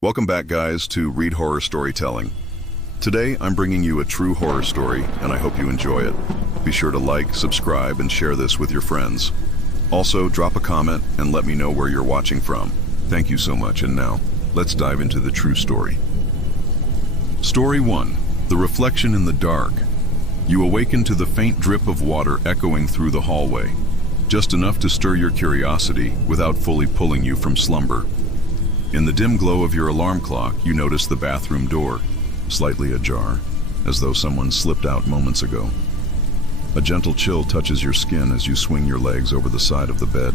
Welcome back, guys, to Read Horror Storytelling. Today, I'm bringing you a true horror story, and I hope you enjoy it. Be sure to like, subscribe, and share this with your friends. Also, drop a comment and let me know where you're watching from. Thank you so much, and now, let's dive into the true story. Story 1. The Reflection in the Dark. You awaken to the faint drip of water echoing through the hallway, just enough to stir your curiosity without fully pulling you from slumber. In the dim glow of your alarm clock, you notice the bathroom door, slightly ajar, as though someone slipped out moments ago. A gentle chill touches your skin as you swing your legs over the side of the bed.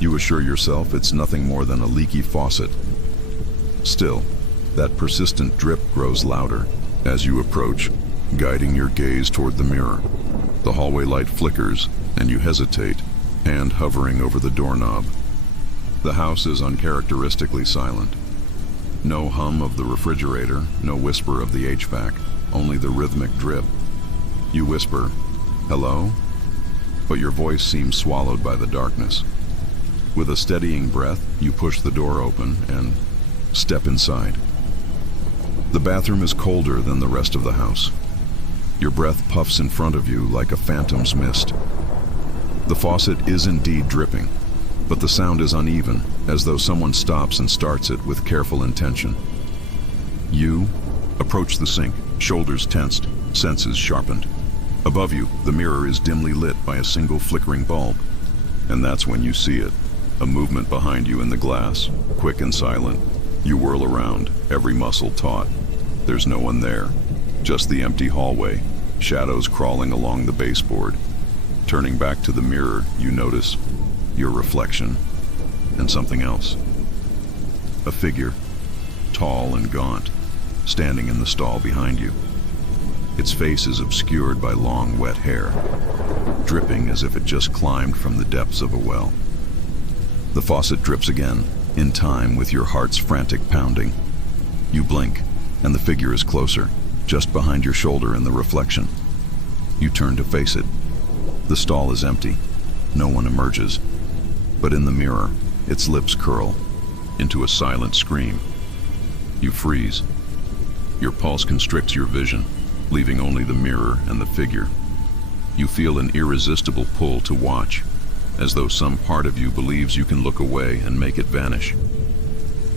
You assure yourself it's nothing more than a leaky faucet. Still, that persistent drip grows louder as you approach, guiding your gaze toward the mirror. The hallway light flickers, and you hesitate, hand hovering over the doorknob. The house is uncharacteristically silent. No hum of the refrigerator, no whisper of the HVAC, only the rhythmic drip. You whisper, "Hello?" But your voice seems swallowed by the darkness. With a steadying breath, you push the door open and step inside. The bathroom is colder than the rest of the house. Your breath puffs in front of you like a phantom's mist. The faucet is indeed dripping, but the sound is uneven, as though someone stops and starts it with careful intention. You approach the sink, shoulders tensed, senses sharpened. Above you, the mirror is dimly lit by a single flickering bulb. And that's when you see it, a movement behind you in the glass, quick and silent. You whirl around, every muscle taut. There's no one there, just the empty hallway, shadows crawling along the baseboard. Turning back to the mirror, you notice your reflection, and something else. A figure, tall and gaunt, standing in the stall behind you. Its face is obscured by long, wet hair, dripping as if it just climbed from the depths of a well. The faucet drips again, in time with your heart's frantic pounding. You blink, and the figure is closer, just behind your shoulder in the reflection. You turn to face it. The stall is empty. No one emerges. But in the mirror, its lips curl into a silent scream. You freeze. Your pulse constricts your vision, leaving only the mirror and the figure. You feel an irresistible pull to watch, as though some part of you believes you can look away and make it vanish.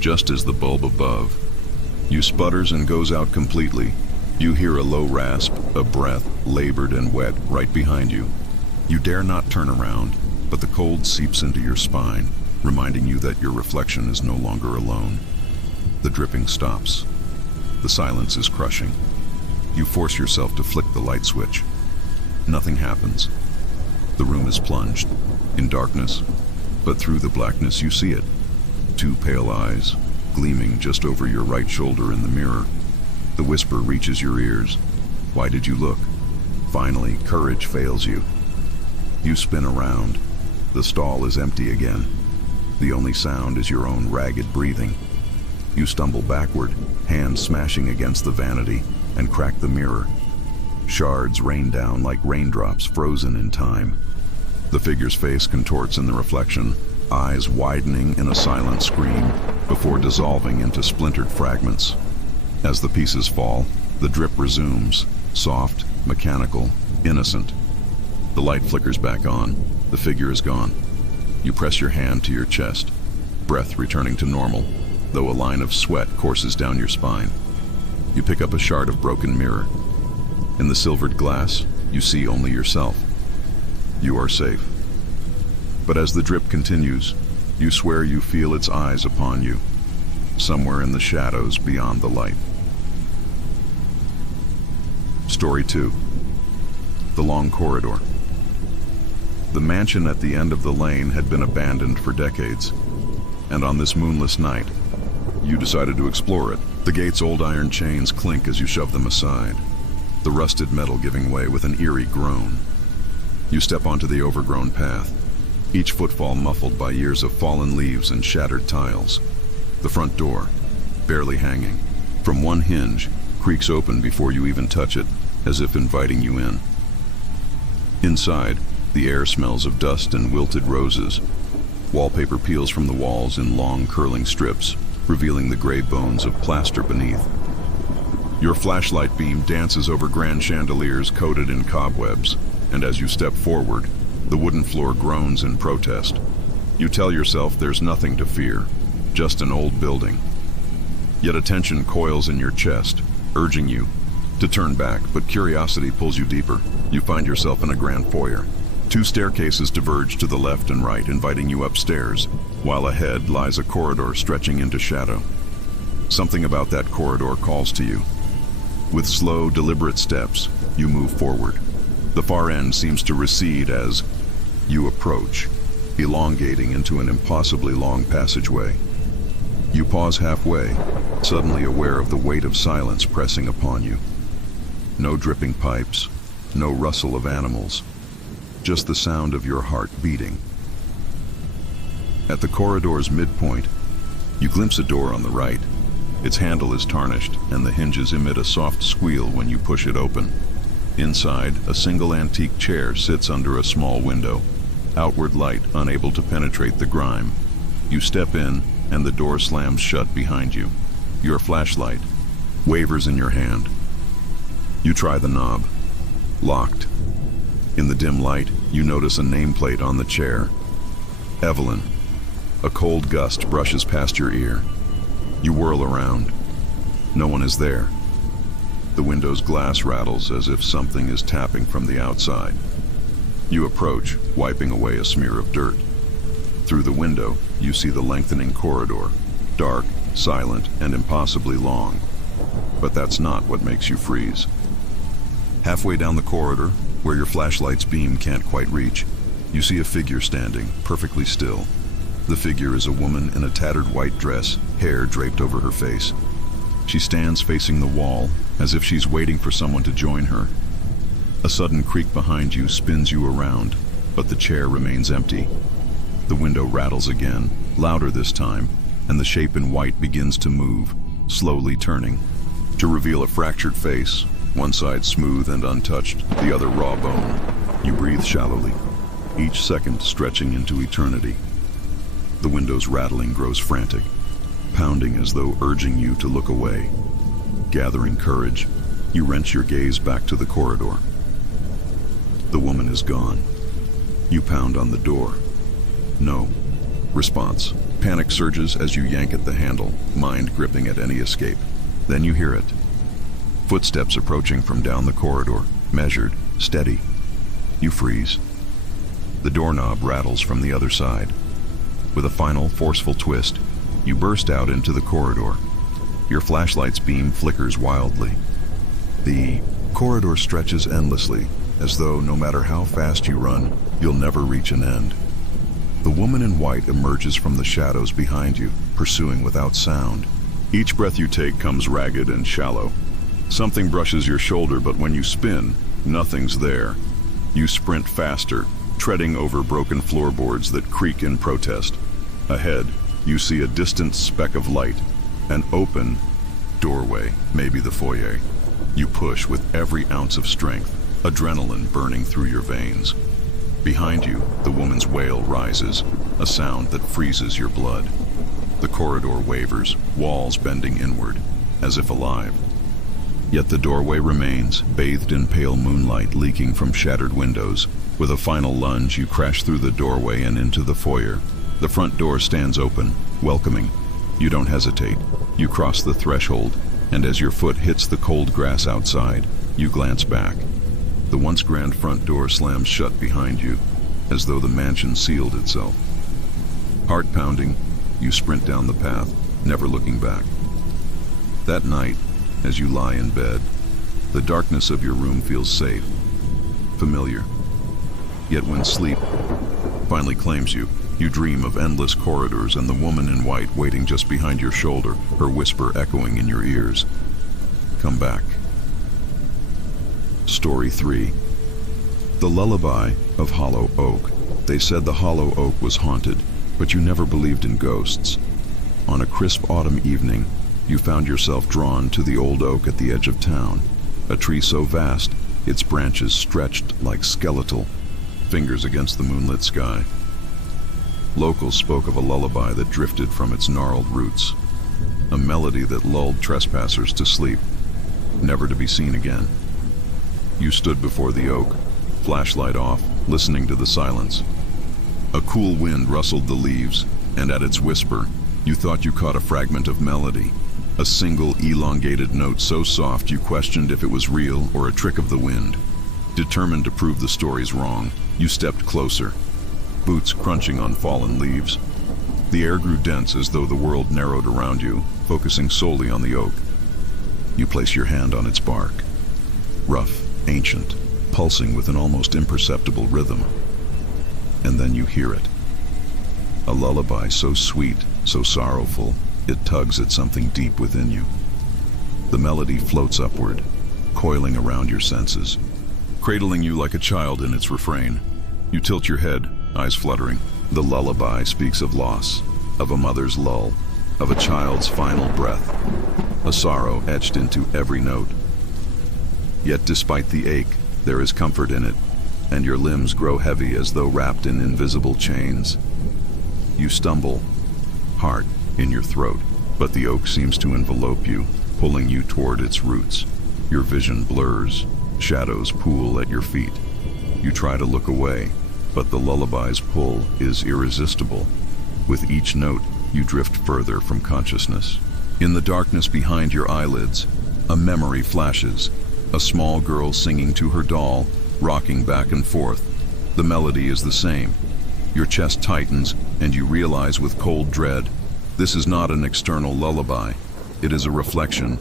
Just as the bulb above, you sputters and goes out completely. You hear a low rasp, a breath, labored and wet, right behind you. You dare not turn around, but the cold seeps into your spine, reminding you that your reflection is no longer alone. The dripping stops. The silence is crushing. You force yourself to flick the light switch. Nothing happens. The room is plunged in darkness, but through the blackness you see it. Two pale eyes, gleaming just over your right shoulder in the mirror. The whisper reaches your ears. Why did you look? Finally, courage fails you. You spin around. The stall is empty again. The only sound is your own ragged breathing. You stumble backward, hands smashing against the vanity, and crack the mirror. Shards rain down like raindrops frozen in time. The figure's face contorts in the reflection, eyes widening in a silent scream before dissolving into splintered fragments. As the pieces fall, the drip resumes, soft, mechanical, innocent. The light flickers back on. The figure is gone. You press your hand to your chest, breath returning to normal, though a line of sweat courses down your spine. You pick up a shard of broken mirror. In the silvered glass, you see only yourself. You are safe. But as the drip continues, you swear you feel its eyes upon you, somewhere in the shadows beyond the light. Story 2. The Long Corridor. The mansion at the end of the lane had been abandoned for decades, and on this moonless night, you decided to explore it. The gate's old iron chains clink as you shove them aside, the rusted metal giving way with an eerie groan. You step onto the overgrown path, each footfall muffled by years of fallen leaves and shattered tiles. The front door, barely hanging, from one hinge, creaks open before you even touch it, as if inviting you in. Inside, the air smells of dust and wilted roses. Wallpaper peels from the walls in long, curling strips, revealing the gray bones of plaster beneath. Your flashlight beam dances over grand chandeliers coated in cobwebs, and as you step forward, the wooden floor groans in protest. You tell yourself there's nothing to fear, just an old building. Yet a tension coils in your chest, urging you to turn back, but curiosity pulls you deeper. You find yourself in a grand foyer. Two staircases diverge to the left and right, inviting you upstairs, while ahead lies a corridor stretching into shadow. Something about that corridor calls to you. With slow, deliberate steps, you move forward. The far end seems to recede as you approach, elongating into an impossibly long passageway. You pause halfway, suddenly aware of the weight of silence pressing upon you. No dripping pipes, no rustle of animals, just the sound of your heart beating. At the corridor's midpoint, you glimpse a door on the right. Its handle is tarnished, and the hinges emit a soft squeal when you push it open. Inside, a single antique chair sits under a small window, outward light unable to penetrate the grime. You step in, and the door slams shut behind you. Your flashlight wavers in your hand. You try the knob. Locked. In the dim light, you notice a nameplate on the chair. Evelyn. A cold gust brushes past your ear. You whirl around. No one is there. The window's glass rattles as if something is tapping from the outside. You approach, wiping away a smear of dirt. Through the window, you see the lengthening corridor, dark, silent, and impossibly long. But that's not what makes you freeze. Halfway down the corridor, where your flashlight's beam can't quite reach, you see a figure standing, perfectly still. The figure is a woman in a tattered white dress, hair draped over her face. She stands facing the wall, as if she's waiting for someone to join her. A sudden creak behind you spins you around, but the chair remains empty. The window rattles again, louder this time, and the shape in white begins to move, slowly turning, to reveal a fractured face, one side smooth and untouched, the other raw bone. You breathe shallowly, each second stretching into eternity. The window's rattling grows frantic, pounding as though urging you to look away. Gathering courage, you wrench your gaze back to the corridor. The woman is gone. You pound on the door. No response. Panic surges as you yank at the handle, mind gripping at any escape. Then you hear it. Footsteps approaching from down the corridor, measured, steady. You freeze. The doorknob rattles from the other side. With a final, forceful twist, you burst out into the corridor. Your flashlight's beam flickers wildly. The corridor stretches endlessly, as though no matter how fast you run, you'll never reach an end. The woman in white emerges from the shadows behind you, pursuing without sound. Each breath you take comes ragged and shallow. Something brushes your shoulder, but when you spin, nothing's there. You sprint faster, treading over broken floorboards that creak in protest. Ahead, you see a distant speck of light, an open doorway, maybe the foyer. You push with every ounce of strength, adrenaline burning through your veins. Behind you, the woman's wail rises, a sound that freezes your blood. The corridor wavers, walls bending inward, as if alive. Yet the doorway remains, bathed in pale moonlight leaking from shattered windows. With a final lunge, you crash through the doorway and into the foyer. The front door stands open, welcoming. You don't hesitate. You cross the threshold, and as your foot hits the cold grass outside, you glance back. The once grand front door slams shut behind you, as though the mansion sealed itself. Heart pounding, you sprint down the path, never looking back. That night, as you lie in bed, the darkness of your room feels safe, familiar. Yet when sleep finally claims you, you dream of endless corridors and the woman in white waiting just behind your shoulder, her whisper echoing in your ears. Come back. Story 3. The Lullaby of Hollow Oak. They said the Hollow Oak was haunted, but you never believed in ghosts. On a crisp autumn evening, you found yourself drawn to the old oak at the edge of town, a tree so vast, its branches stretched like skeletal fingers against the moonlit sky. Locals spoke of a lullaby that drifted from its gnarled roots, a melody that lulled trespassers to sleep, never to be seen again. You stood before the oak, flashlight off, listening to the silence. A cool wind rustled the leaves, and at its whisper, you thought you caught a fragment of melody, a single elongated note so soft you questioned if it was real or a trick of the wind. Determined to prove the stories wrong, you stepped closer, boots crunching on fallen leaves. The air grew dense as though the world narrowed around you, focusing solely on the oak. You place your hand on its bark, rough, ancient, pulsing with an almost imperceptible rhythm. And then you hear it. A lullaby so sweet, so sorrowful, it tugs at something deep within you. The melody floats upward, coiling around your senses, cradling you like a child in its refrain. You tilt your head, eyes fluttering. The lullaby speaks of loss, of a mother's lull, of a child's final breath, a sorrow etched into every note. Yet despite the ache, there is comfort in it, and your limbs grow heavy as though wrapped in invisible chains. You stumble, heart in your throat, but the oak seems to envelope you, pulling you toward its roots. Your vision blurs, shadows pool at your feet. You try to look away, but the lullaby's pull is irresistible. With each note, you drift further from consciousness. In the darkness behind your eyelids, a memory flashes, a small girl singing to her doll, rocking back and forth. The melody is the same. Your chest tightens, and you realize with cold dread, this is not an external lullaby. It is a reflection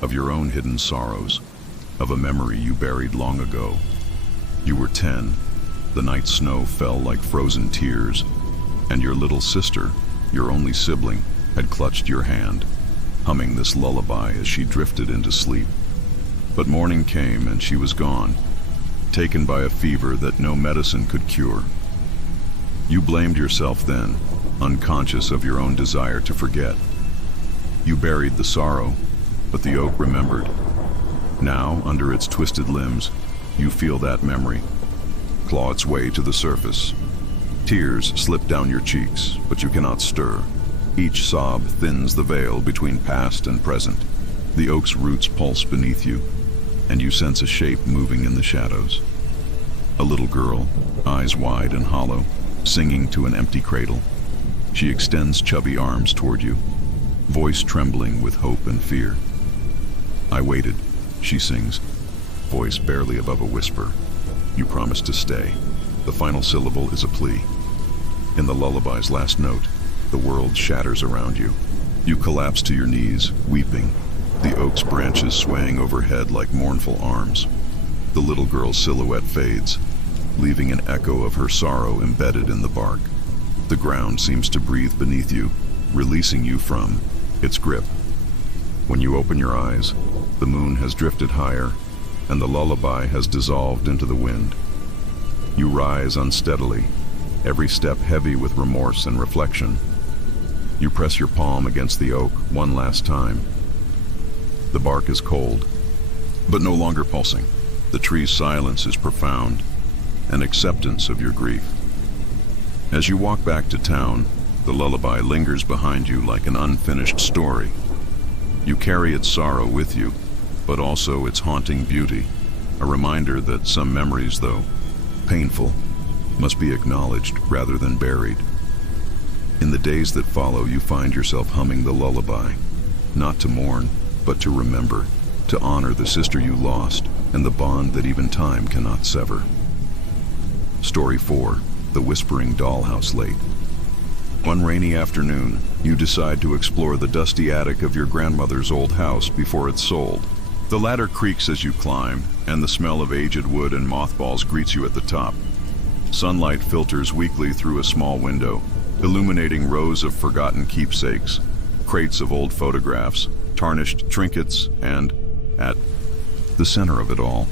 of your own hidden sorrows, of a memory you buried long ago. You were 10. The night snow fell like frozen tears, and your little sister, your only sibling, had clutched your hand, humming this lullaby as she drifted into sleep. But morning came and she was gone, taken by a fever that no medicine could cure. You blamed yourself then, unconscious of your own desire to forget. You buried the sorrow, but the oak remembered. Now, under its twisted limbs, you feel that memory claw its way to the surface. Tears slip down your cheeks, but you cannot stir. Each sob thins the veil between past and present. The oak's roots pulse beneath you, and you sense a shape moving in the shadows. A little girl, eyes wide and hollow, singing to an empty cradle. She extends chubby arms toward you, voice trembling with hope and fear. I waited, she sings, voice barely above a whisper. You promise to stay. The final syllable is a plea. In the lullaby's last note, the world shatters around you. You collapse to your knees, weeping, the oak's branches swaying overhead like mournful arms. The little girl's silhouette fades, leaving an echo of her sorrow embedded in the bark. The ground seems to breathe beneath you, releasing you from its grip. When you open your eyes, the moon has drifted higher, and the lullaby has dissolved into the wind. You rise unsteadily, every step heavy with remorse and reflection. You press your palm against the oak one last time. The bark is cold, but no longer pulsing. The tree's silence is profound, an acceptance of your grief. As you walk back to town, the lullaby lingers behind you like an unfinished story. You carry its sorrow with you, but also its haunting beauty, a reminder that some memories, though painful, must be acknowledged rather than buried. In the days that follow, you find yourself humming the lullaby, not to mourn, but to remember, to honor the sister you lost and the bond that even time cannot sever. Story 4, The Whispering Dollhouse Late. One rainy afternoon, you decide to explore the dusty attic of your grandmother's old house before it's sold. The ladder creaks as you climb, and the smell of aged wood and mothballs greets you at the top. Sunlight filters weakly through a small window, illuminating rows of forgotten keepsakes, crates of old photographs, tarnished trinkets, and, at the center of it all,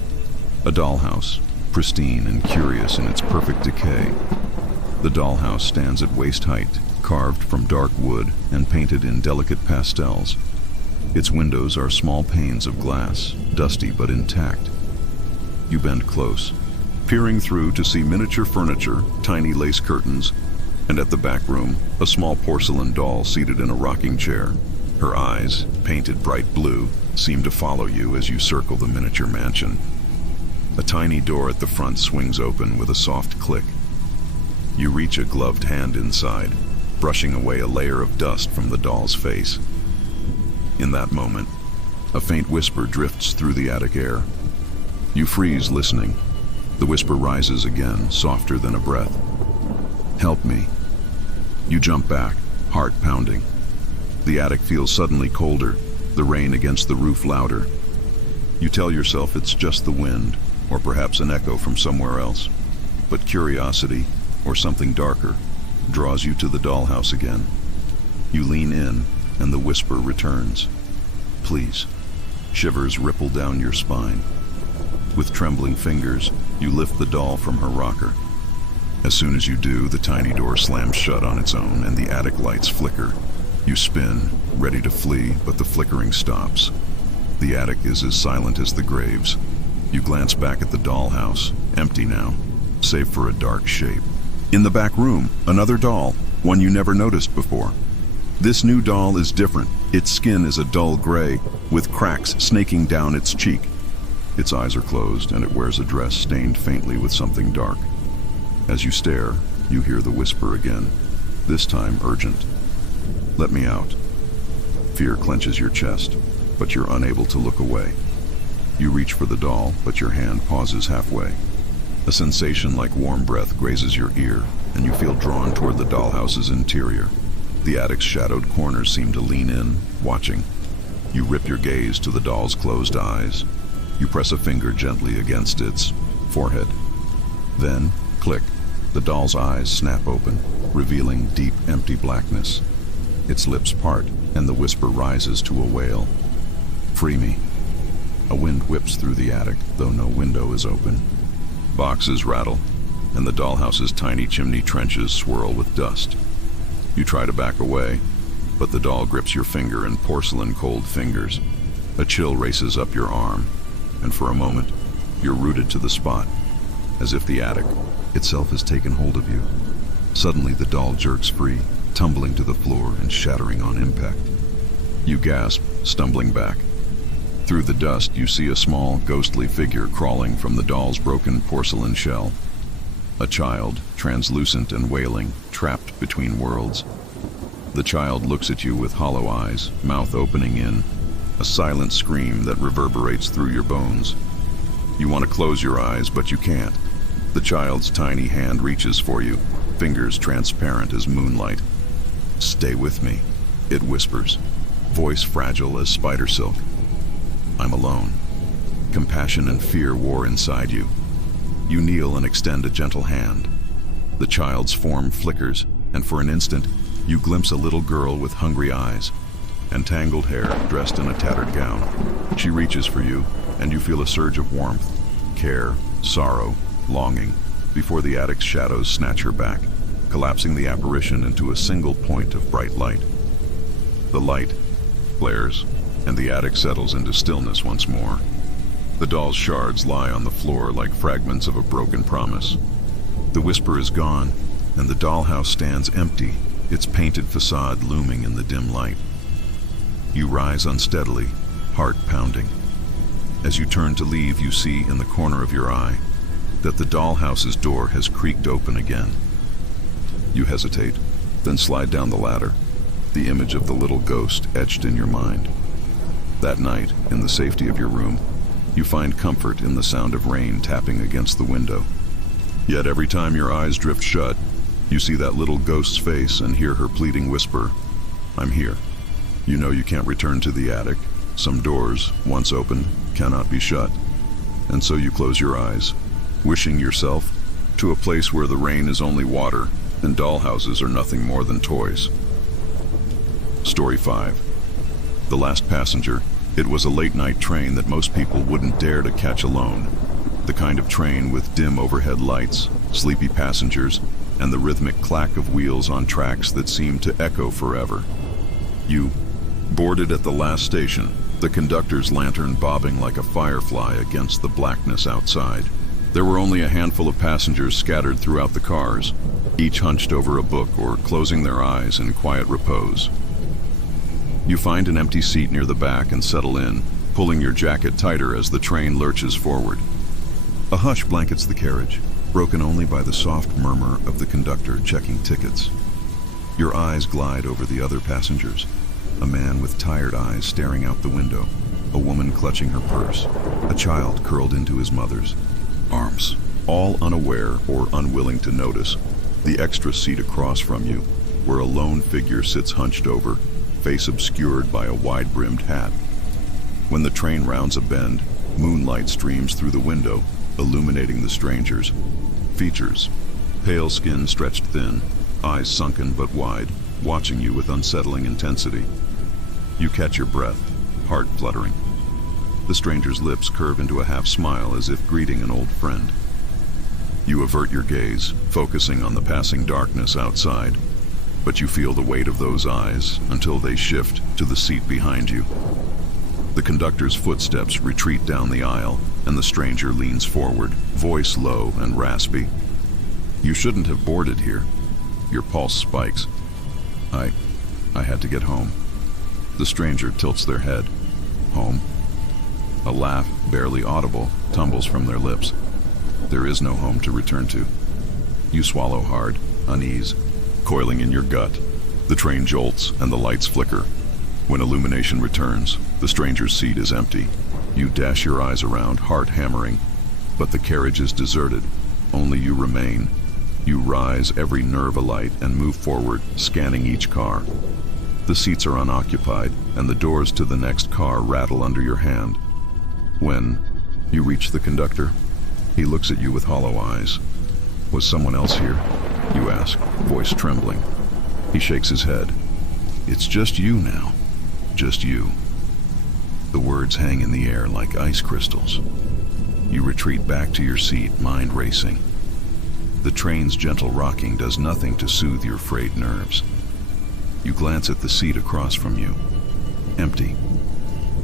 a dollhouse, pristine and curious in its perfect decay. The dollhouse stands at waist height, carved from dark wood and painted in delicate pastels. Its windows are small panes of glass, dusty but intact. You bend close, peering through to see miniature furniture, tiny lace curtains, and at the back room, a small porcelain doll seated in a rocking chair. Her eyes, painted bright blue, seem to follow you as you circle the miniature mansion. A tiny door at the front swings open with a soft click. You reach a gloved hand inside, brushing away a layer of dust from the doll's face. In that moment, a faint whisper drifts through the attic air. You freeze, listening. The whisper rises again, softer than a breath. "Help me." You jump back, heart pounding. The attic feels suddenly colder, the rain against the roof louder. You tell yourself it's just the wind, or perhaps an echo from somewhere else. But curiosity, or something darker, draws you to the dollhouse again. You lean in, and the whisper returns. "Please." Shivers ripple down your spine. With trembling fingers, you lift the doll from her rocker. As soon as you do, the tiny door slams shut on its own, and the attic lights flicker. You spin, ready to flee, but the flickering stops. The attic is as silent as the graves. You glance back at the dollhouse, empty now, save for a dark shape. In the back room, another doll, one you never noticed before. This new doll is different. Its skin is a dull gray, with cracks snaking down its cheek. Its eyes are closed, and it wears a dress stained faintly with something dark. As you stare, you hear the whisper again, this time urgent. "Let me out." Fear clenches your chest, but you're unable to look away. You reach for the doll, but your hand pauses halfway. A sensation like warm breath grazes your ear, and you feel drawn toward the dollhouse's interior. The attic's shadowed corners seem to lean in, watching. You rip your gaze to the doll's closed eyes. You press a finger gently against its forehead. Then, click, the doll's eyes snap open, revealing deep, empty blackness. Its lips part, and the whisper rises to a wail. "Free me." A wind whips through the attic, though no window is open. Boxes rattle, and the dollhouse's tiny chimney trenches swirl with dust. You try to back away, but the doll grips your finger in porcelain-cold fingers. A chill races up your arm, and for a moment, you're rooted to the spot, as if the attic itself has taken hold of you. Suddenly, the doll jerks free, tumbling to the floor and shattering on impact. You gasp, stumbling back. Through the dust, you see a small, ghostly figure crawling from the doll's broken porcelain shell. A child, translucent and wailing, trapped between worlds. The child looks at you with hollow eyes, mouth opening in, a silent scream that reverberates through your bones. You want to close your eyes, but you can't. The child's tiny hand reaches for you, fingers transparent as moonlight. "Stay with me," it whispers, voice fragile as spider silk. "I'm alone." Compassion and fear war inside you. You kneel and extend a gentle hand. The child's form flickers, and for an instant, you glimpse a little girl with hungry eyes and tangled hair, dressed in a tattered gown. She reaches for you, and you feel a surge of warmth, care, sorrow, longing, before the attic's shadows snatch her back, collapsing the apparition into a single point of bright light. The light flares, and the attic settles into stillness once more. The doll's shards lie on the floor like fragments of a broken promise. The whisper is gone, and the dollhouse stands empty, its painted facade looming in the dim light. You rise unsteadily, heart pounding. As you turn to leave, you see in the corner of your eye that the dollhouse's door has creaked open again. You hesitate, then slide down the ladder, the image of the little ghost etched in your mind. That night, in the safety of your room, you find comfort in the sound of rain tapping against the window. Yet every time your eyes drift shut, you see that little ghost's face and hear her pleading whisper, "I'm here." You know you can't return to the attic. Some doors, once open, cannot be shut. And so you close your eyes, wishing yourself to a place where the rain is only water and dollhouses are nothing more than toys. Story 5. The Last Passenger. It was a late-night train that most people wouldn't dare to catch alone. The kind of train with dim overhead lights, sleepy passengers, and the rhythmic clack of wheels on tracks that seemed to echo forever. You boarded at the last station, the conductor's lantern bobbing like a firefly against the blackness outside. There were only a handful of passengers scattered throughout the cars, each hunched over a book or closing their eyes in quiet repose. You find an empty seat near the back and settle in, pulling your jacket tighter as the train lurches forward. A hush blankets the carriage, broken only by the soft murmur of the conductor checking tickets. Your eyes glide over the other passengers. A man with tired eyes staring out the window, a woman clutching her purse, a child curled into his mother's arms, all unaware or unwilling to notice the extra seat across from you, where a lone figure sits hunched over, face obscured by a wide-brimmed hat. When the train rounds a bend, moonlight streams through the window, illuminating the stranger's features. Pale skin stretched thin, eyes sunken but wide, watching you with unsettling intensity. You catch your breath, heart fluttering. The stranger's lips curve into a half smile as if greeting an old friend. You avert your gaze, focusing on the passing darkness outside, but you feel the weight of those eyes until they shift to the seat behind you. The conductor's footsteps retreat down the aisle, and the stranger leans forward, voice low and raspy. "You shouldn't have boarded here." Your pulse spikes. I had to get home." The stranger tilts their head. "Home?" A laugh, barely audible, tumbles from their lips. "There is no home to return to." You swallow hard, unease coiling in your gut. The train jolts and the lights flicker. When illumination returns, the stranger's seat is empty. You dash your eyes around, heart hammering, but the carriage is deserted. Only you remain. You rise, every nerve alight, and move forward, scanning each car. The seats are unoccupied, and the doors to the next car rattle under your hand. When you reach the conductor, he looks at you with hollow eyes. "Was someone else here?" you ask, voice trembling. He shakes his head. "It's just you now. Just you." The words hang in the air like ice crystals. You retreat back to your seat, mind racing. The train's gentle rocking does nothing to soothe your frayed nerves. You glance at the seat across from you. Empty.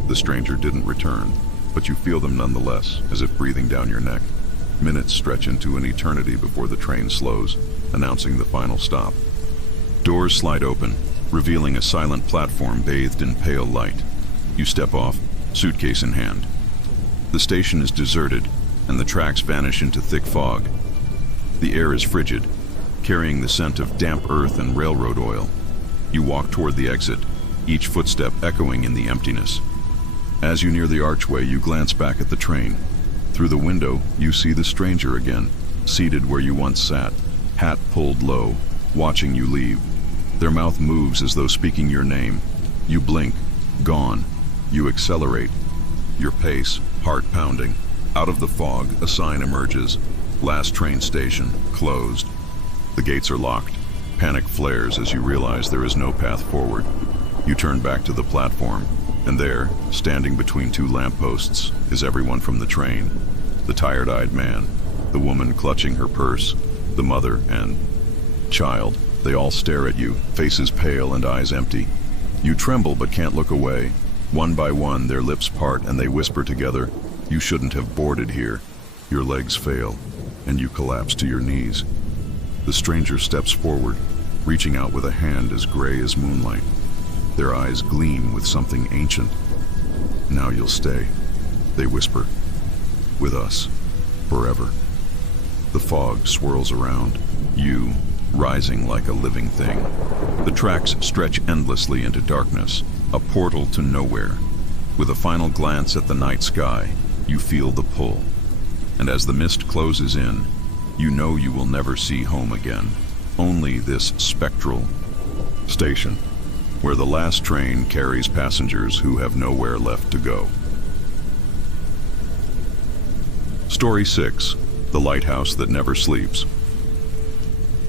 The stranger didn't return, but you feel them nonetheless, as if breathing down your neck. Minutes stretch into an eternity before the train slows, announcing the final stop. Doors slide open, revealing a silent platform bathed in pale light. You step off, suitcase in hand. The station is deserted, and the tracks vanish into thick fog. The air is frigid, carrying the scent of damp earth and railroad oil. You walk toward the exit, each footstep echoing in the emptiness. As you near the archway, you glance back at the train. Through the window, you see the stranger again, seated where you once sat, hat pulled low, watching you leave. Their mouth moves as though speaking your name. You blink, gone. You accelerate, your pace, heart pounding. Out of the fog, a sign emerges. "Last train station, closed." The gates are locked. Panic flares as you realize there is no path forward. You turn back to the platform, and there, standing between two lampposts, is everyone from the train. The tired-eyed man, the woman clutching her purse, the mother and child. They all stare at you, faces pale and eyes empty. You tremble but can't look away. One by one, their lips part and they whisper together, "You shouldn't have boarded here." Your legs fail, and you collapse to your knees. The stranger steps forward, reaching out with a hand as gray as moonlight. Their eyes gleam with something ancient. "Now you'll stay," they whisper. "With us, forever." The fog swirls around, you rising like a living thing. The tracks stretch endlessly into darkness, a portal to nowhere. With a final glance at the night sky, you feel the pull. And as the mist closes in, you know you will never see home again. Only this spectral station, where the last train carries passengers who have nowhere left to go. Story 6. The Lighthouse That Never Sleeps.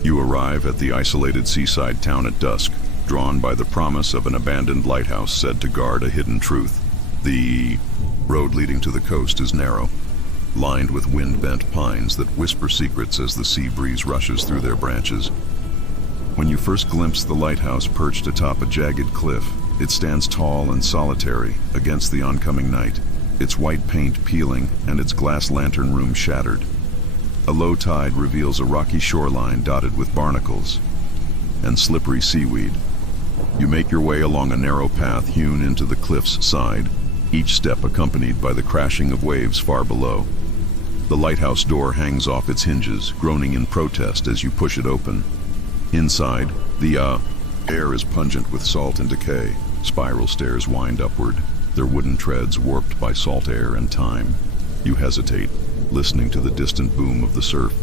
You arrive at the isolated seaside town at dusk, drawn by the promise of an abandoned lighthouse said to guard a hidden truth. The road leading to the coast is narrow, lined with wind-bent pines that whisper secrets as the sea breeze rushes through their branches. When you first glimpse the lighthouse perched atop a jagged cliff, it stands tall and solitary against the oncoming night, its white paint peeling and its glass lantern room shattered. A low tide reveals a rocky shoreline dotted with barnacles and slippery seaweed. You make your way along a narrow path hewn into the cliff's side, each step accompanied by the crashing of waves far below. The lighthouse door hangs off its hinges, groaning in protest as you push it open. Inside, the air is pungent with salt and decay. Spiral stairs wind upward, their wooden treads warped by salt air and time. You hesitate, listening to the distant boom of the surf.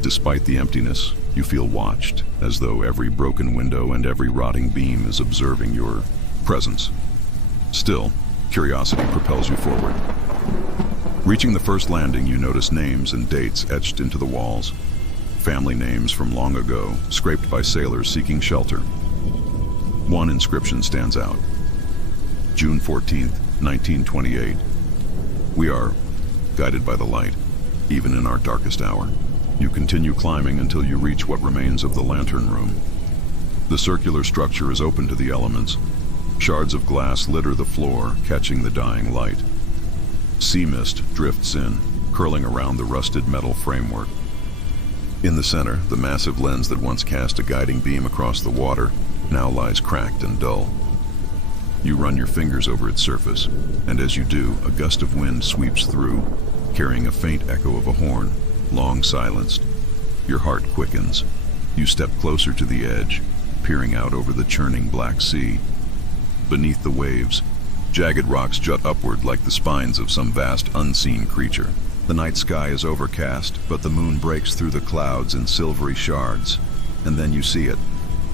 Despite the emptiness, you feel watched, as though every broken window and every rotting beam is observing your presence. Still, curiosity propels you forward. Reaching the first landing, you notice names and dates etched into the walls. Family names from long ago, scraped by sailors seeking shelter. One inscription stands out. June 14th, 1928. We are guided by the light, even in our darkest hour. You continue climbing until you reach what remains of the lantern room. The circular structure is open to the elements. Shards of glass litter the floor, catching the dying light. Sea mist drifts in, curling around the rusted metal framework. In the center, the massive lens that once cast a guiding beam across the water now lies cracked and dull. You run your fingers over its surface, and as you do, a gust of wind sweeps through, carrying a faint echo of a horn, long silenced. Your heart quickens. You step closer to the edge, peering out over the churning black sea. Beneath the waves, jagged rocks jut upward like the spines of some vast unseen creature. The night sky is overcast, but the moon breaks through the clouds in silvery shards. And then you see it.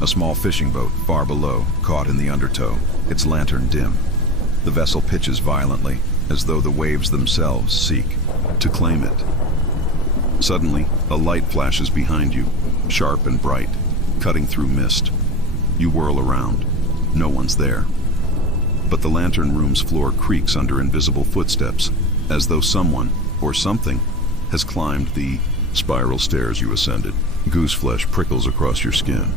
A small fishing boat far below, caught in the undertow, its lantern dim. The vessel pitches violently, as though the waves themselves seek to claim it. Suddenly, a light flashes behind you, sharp and bright, cutting through mist. You whirl around. No one's there. But the lantern room's floor creaks under invisible footsteps, as though someone, or something, has climbed the spiral stairs you ascended. Goose flesh prickles across your skin.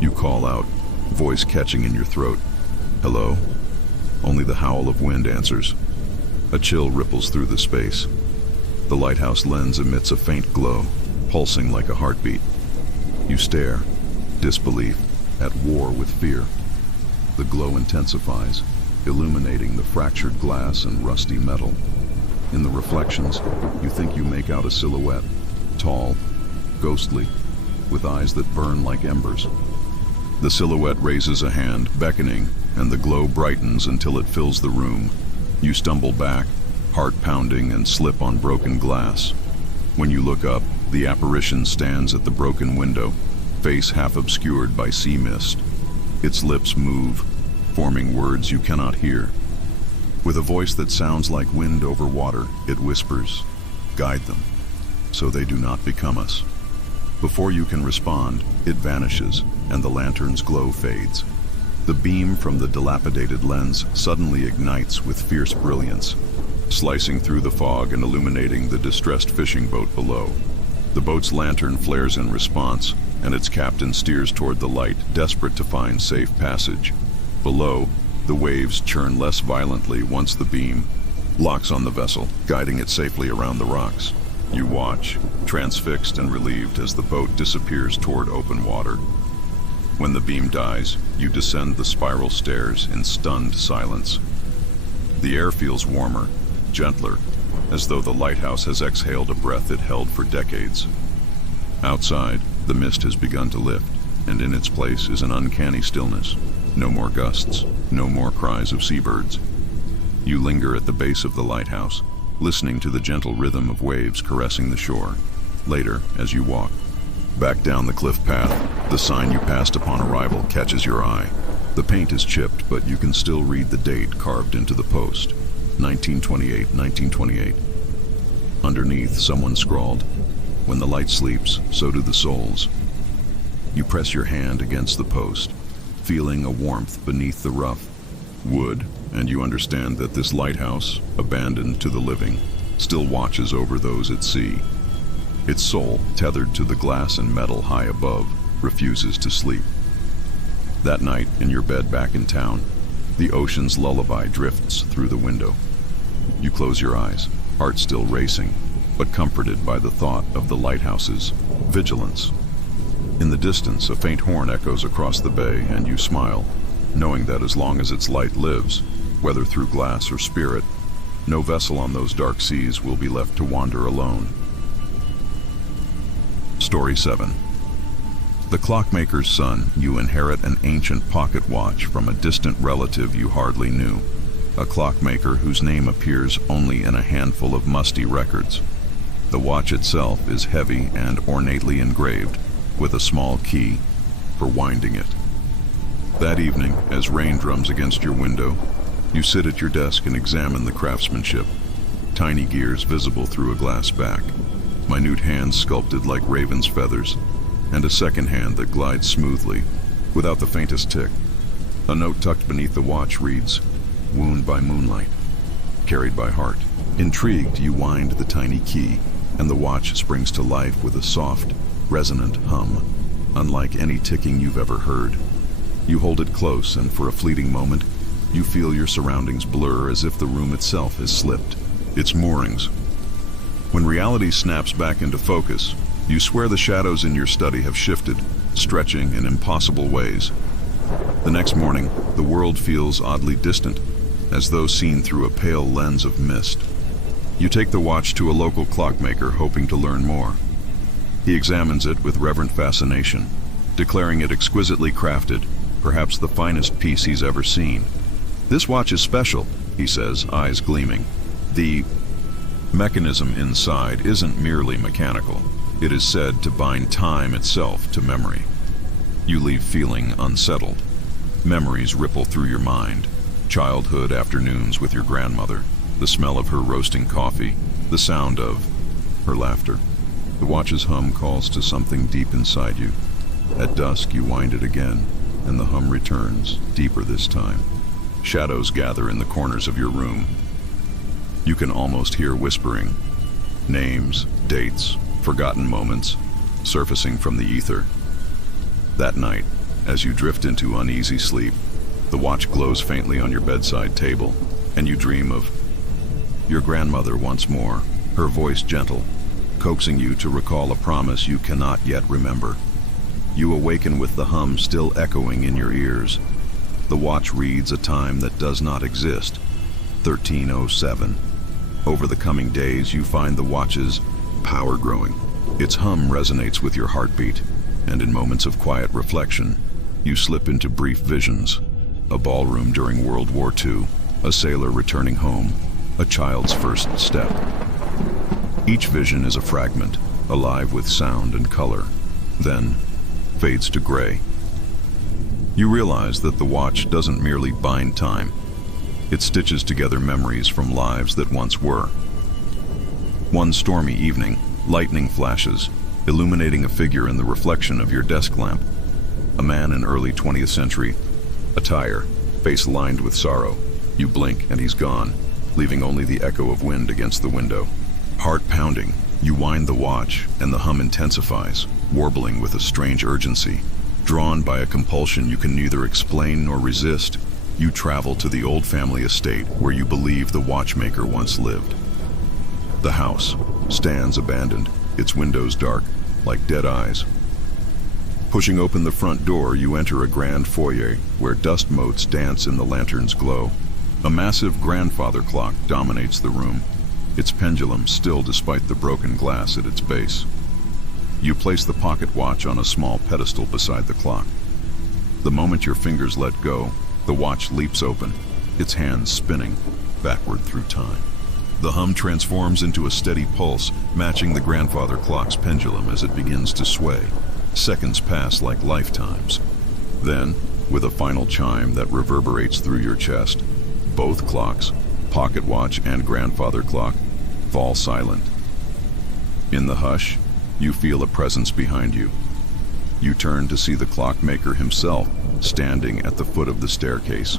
You call out, voice catching in your throat. Hello? Only the howl of wind answers. A chill ripples through the space. The lighthouse lens emits a faint glow, pulsing like a heartbeat. You stare, disbelief, at war with fear. The glow intensifies, illuminating the fractured glass and rusty metal. In the reflections, you think you make out a silhouette, tall, ghostly, with eyes that burn like embers. The silhouette raises a hand, beckoning, and the glow brightens until it fills the room. You stumble back, heart pounding, and slip on broken glass. When you look up, the apparition stands at the broken window, face half obscured by sea mist. Its lips move, forming words you cannot hear. With a voice that sounds like wind over water, it whispers, "Guide them, so they do not become us." Before you can respond, it vanishes, and the lantern's glow fades. The beam from the dilapidated lens suddenly ignites with fierce brilliance, slicing through the fog and illuminating the distressed fishing boat below. The boat's lantern flares in response, and its captain steers toward the light, desperate to find safe passage. Below, the waves churn less violently once the beam locks on the vessel, guiding it safely around the rocks. You watch, transfixed and relieved, as the boat disappears toward open water. When the beam dies, you descend the spiral stairs in stunned silence. The air feels warmer, gentler, as though the lighthouse has exhaled a breath it held for decades. Outside, the mist has begun to lift, and in its place is an uncanny stillness. No more gusts, no more cries of seabirds. You linger at the base of the lighthouse, listening to the gentle rhythm of waves caressing the shore. Later, as you walk back down the cliff path, the sign you passed upon arrival catches your eye. The paint is chipped, but you can still read the date carved into the post. 1928, 1928. Underneath, someone scrawled, "When the light sleeps, so do the souls." You press your hand against the post, feeling a warmth beneath the rough wood, and you understand that this lighthouse, abandoned to the living, still watches over those at sea. Its soul, tethered to the glass and metal high above, refuses to sleep. That night, in your bed back in town, the ocean's lullaby drifts through the window. You close your eyes, heart still racing, but comforted by the thought of the lighthouse's vigilance. In the distance, a faint horn echoes across the bay, and you smile, knowing that as long as its light lives, whether through glass or spirit, no vessel on those dark seas will be left to wander alone. Story 7. The clockmaker's son, you inherit an ancient pocket watch from a distant relative you hardly knew, a clockmaker whose name appears only in a handful of musty records. The watch itself is heavy and ornately engraved, with a small key for winding it. That evening, as rain drums against your window, you sit at your desk and examine the craftsmanship. Tiny gears visible through a glass back, minute hands sculpted like raven's feathers, and a second hand that glides smoothly, without the faintest tick. A note tucked beneath the watch reads, "Wound by moonlight, carried by heart." Intrigued, you wind the tiny key, and the watch springs to life with a soft, resonant hum, unlike any ticking you've ever heard. You hold it close, and for a fleeting moment, you feel your surroundings blur as if the room itself has slipped its moorings. When reality snaps back into focus, you swear the shadows in your study have shifted, stretching in impossible ways. The next morning, the world feels oddly distant, as though seen through a pale lens of mist. You take the watch to a local clockmaker, hoping to learn more. He examines it with reverent fascination, declaring it exquisitely crafted, perhaps the finest piece he's ever seen. "This watch is special," he says, eyes gleaming. "The mechanism inside isn't merely mechanical. It is said to bind time itself to memory." You leave feeling unsettled. Memories ripple through your mind. Childhood afternoons with your grandmother, the smell of her roasting coffee, the sound of her laughter. The watch's hum calls to something deep inside you. At dusk, you wind it again, and the hum returns, deeper this time. Shadows gather in the corners of your room. You can almost hear whispering. Names, dates, forgotten moments, surfacing from the ether. That night, as you drift into uneasy sleep, the watch glows faintly on your bedside table, and you dream of your grandmother once more, her voice gentle, coaxing you to recall a promise you cannot yet remember. You awaken with the hum still echoing in your ears. The watch reads a time that does not exist, 1307. Over the coming days, you find the watch's power growing. Its hum resonates with your heartbeat, and in moments of quiet reflection, you slip into brief visions. A ballroom during World War II, a sailor returning home, a child's first step. Each vision is a fragment, alive with sound and color, then fades to gray. You realize that the watch doesn't merely bind time. It stitches together memories from lives that once were. One stormy evening, lightning flashes, illuminating a figure in the reflection of your desk lamp. A man in early 20th century attire, face lined with sorrow. You blink and he's gone, leaving only the echo of wind against the window. Heart pounding, you wind the watch, and the hum intensifies, warbling with a strange urgency. Drawn by a compulsion you can neither explain nor resist, you travel to the old family estate where you believe the watchmaker once lived. The house stands abandoned, its windows dark, like dead eyes. Pushing open the front door, you enter a grand foyer where dust motes dance in the lantern's glow. A massive grandfather clock dominates the room, its pendulum still despite the broken glass at its base. You place the pocket watch on a small pedestal beside the clock. The moment your fingers let go, the watch leaps open, its hands spinning backward through time. The hum transforms into a steady pulse, matching the grandfather clock's pendulum as it begins to sway. Seconds pass like lifetimes. Then, with a final chime that reverberates through your chest, both clocks, pocket watch and grandfather clock, fall silent. In the hush, you feel a presence behind you. You turn to see the clockmaker himself standing at the foot of the staircase.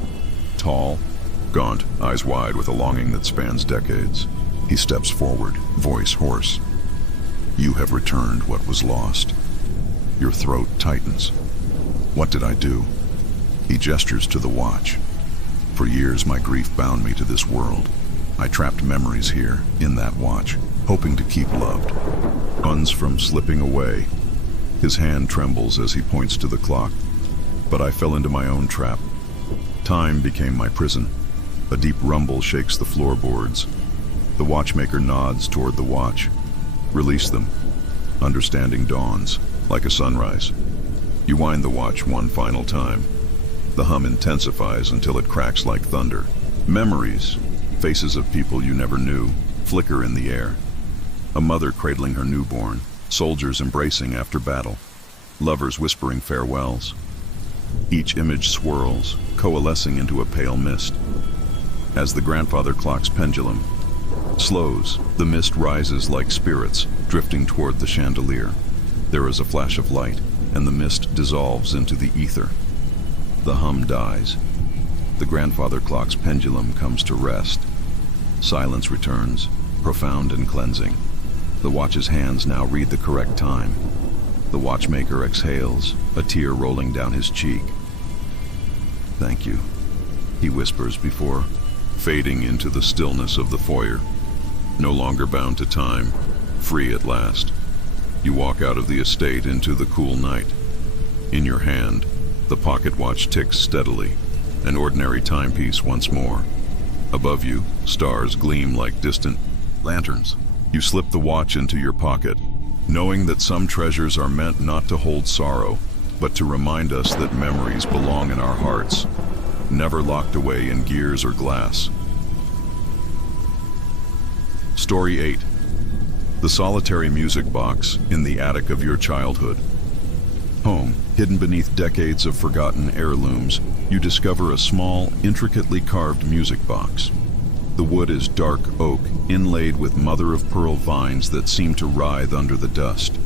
Tall, gaunt, eyes wide with a longing that spans decades. He steps forward, voice hoarse. "You have returned what was lost." Your throat tightens. "What did I do?" He gestures to the watch. "For years my grief bound me to this world. I trapped memories here, in that watch, hoping to keep loved. Ones from slipping away." His hand trembles as he points to the clock. "But I fell into my own trap. Time became my prison. A deep rumble shakes the floorboards. The watchmaker nods toward the watch. Release them. Understanding dawns, like a sunrise. You wind the watch one final time. The hum intensifies until it cracks like thunder. Memories, faces of people you never knew, flicker in the air. A mother cradling her newborn, soldiers embracing after battle, lovers whispering farewells. Each image swirls, coalescing into a pale mist. As the grandfather clock's pendulum slows, the mist rises like spirits, drifting toward the chandelier. There is a flash of light, and the mist dissolves into the ether. The hum dies. The grandfather clock's pendulum comes to rest. Silence returns, profound and cleansing. The watch's hands now read the correct time. The watchmaker exhales, a tear rolling down his cheek. "Thank you," he whispers before fading into the stillness of the foyer. No longer bound to time, free at last. You walk out of the estate into the cool night. In your hand, the pocket watch ticks steadily, an ordinary timepiece once more. Above you, stars gleam like distant lanterns. You slip the watch into your pocket, knowing that some treasures are meant not to hold sorrow, but to remind us that memories belong in our hearts, never locked away in gears or glass. Story 8. The solitary music box in the attic of your childhood. Home, hidden beneath decades of forgotten heirlooms, you discover a small, intricately carved music box. The wood is dark oak, inlaid with mother-of-pearl vines that seem to writhe under the dust.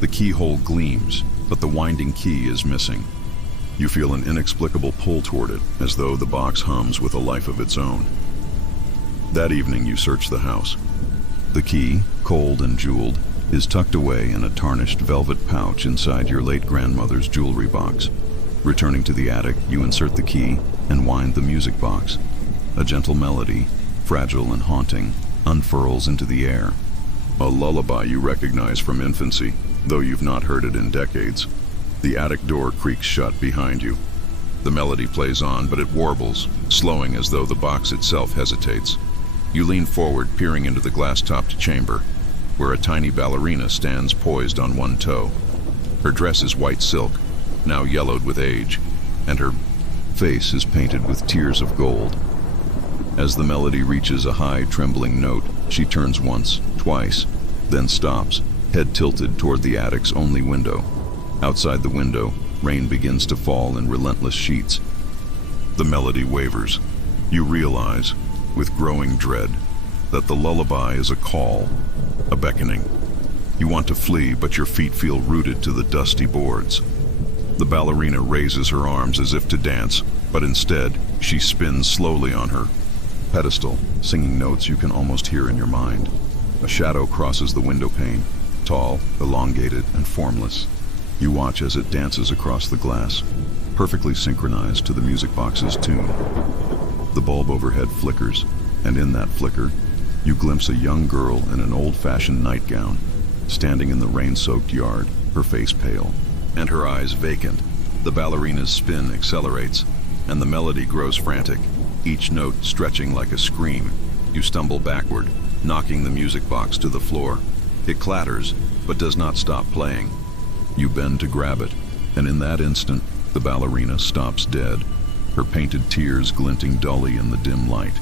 The keyhole gleams, but the winding key is missing. You feel an inexplicable pull toward it, as though the box hums with a life of its own. That evening you search the house. The key, cold and jeweled, is tucked away in a tarnished velvet pouch inside your late grandmother's jewelry box. Returning to the attic, you insert the key and wind the music box. A gentle melody, fragile and haunting, unfurls into the air. A lullaby you recognize from infancy, though you've not heard it in decades. The attic door creaks shut behind you. The melody plays on, but it warbles, slowing as though the box itself hesitates. You lean forward, peering into the glass-topped chamber, where a tiny ballerina stands poised on one toe. Her dress is white silk, now yellowed with age, and her face is painted with tears of gold. As the melody reaches a high, trembling note, she turns once, twice, then stops, head tilted toward the attic's only window. Outside the window, rain begins to fall in relentless sheets. The melody wavers. You realize, with growing dread, that the lullaby is a call, a beckoning. You want to flee, but your feet feel rooted to the dusty boards. The ballerina raises her arms as if to dance, but instead, she spins slowly on her pedestal, singing notes you can almost hear in your mind. A shadow crosses the window pane, tall, elongated, and formless. You watch as it dances across the glass, perfectly synchronized to the music box's tune. The bulb overhead flickers, and in that flicker, you glimpse a young girl in an old-fashioned nightgown, standing in the rain-soaked yard, her face pale, and her eyes vacant. The ballerina's spin accelerates, and the melody grows frantic, each note stretching like a scream. You stumble backward, knocking the music box to the floor. It clatters, but does not stop playing. You bend to grab it, and in that instant, the ballerina stops dead, her painted tears glinting dully in the dim light.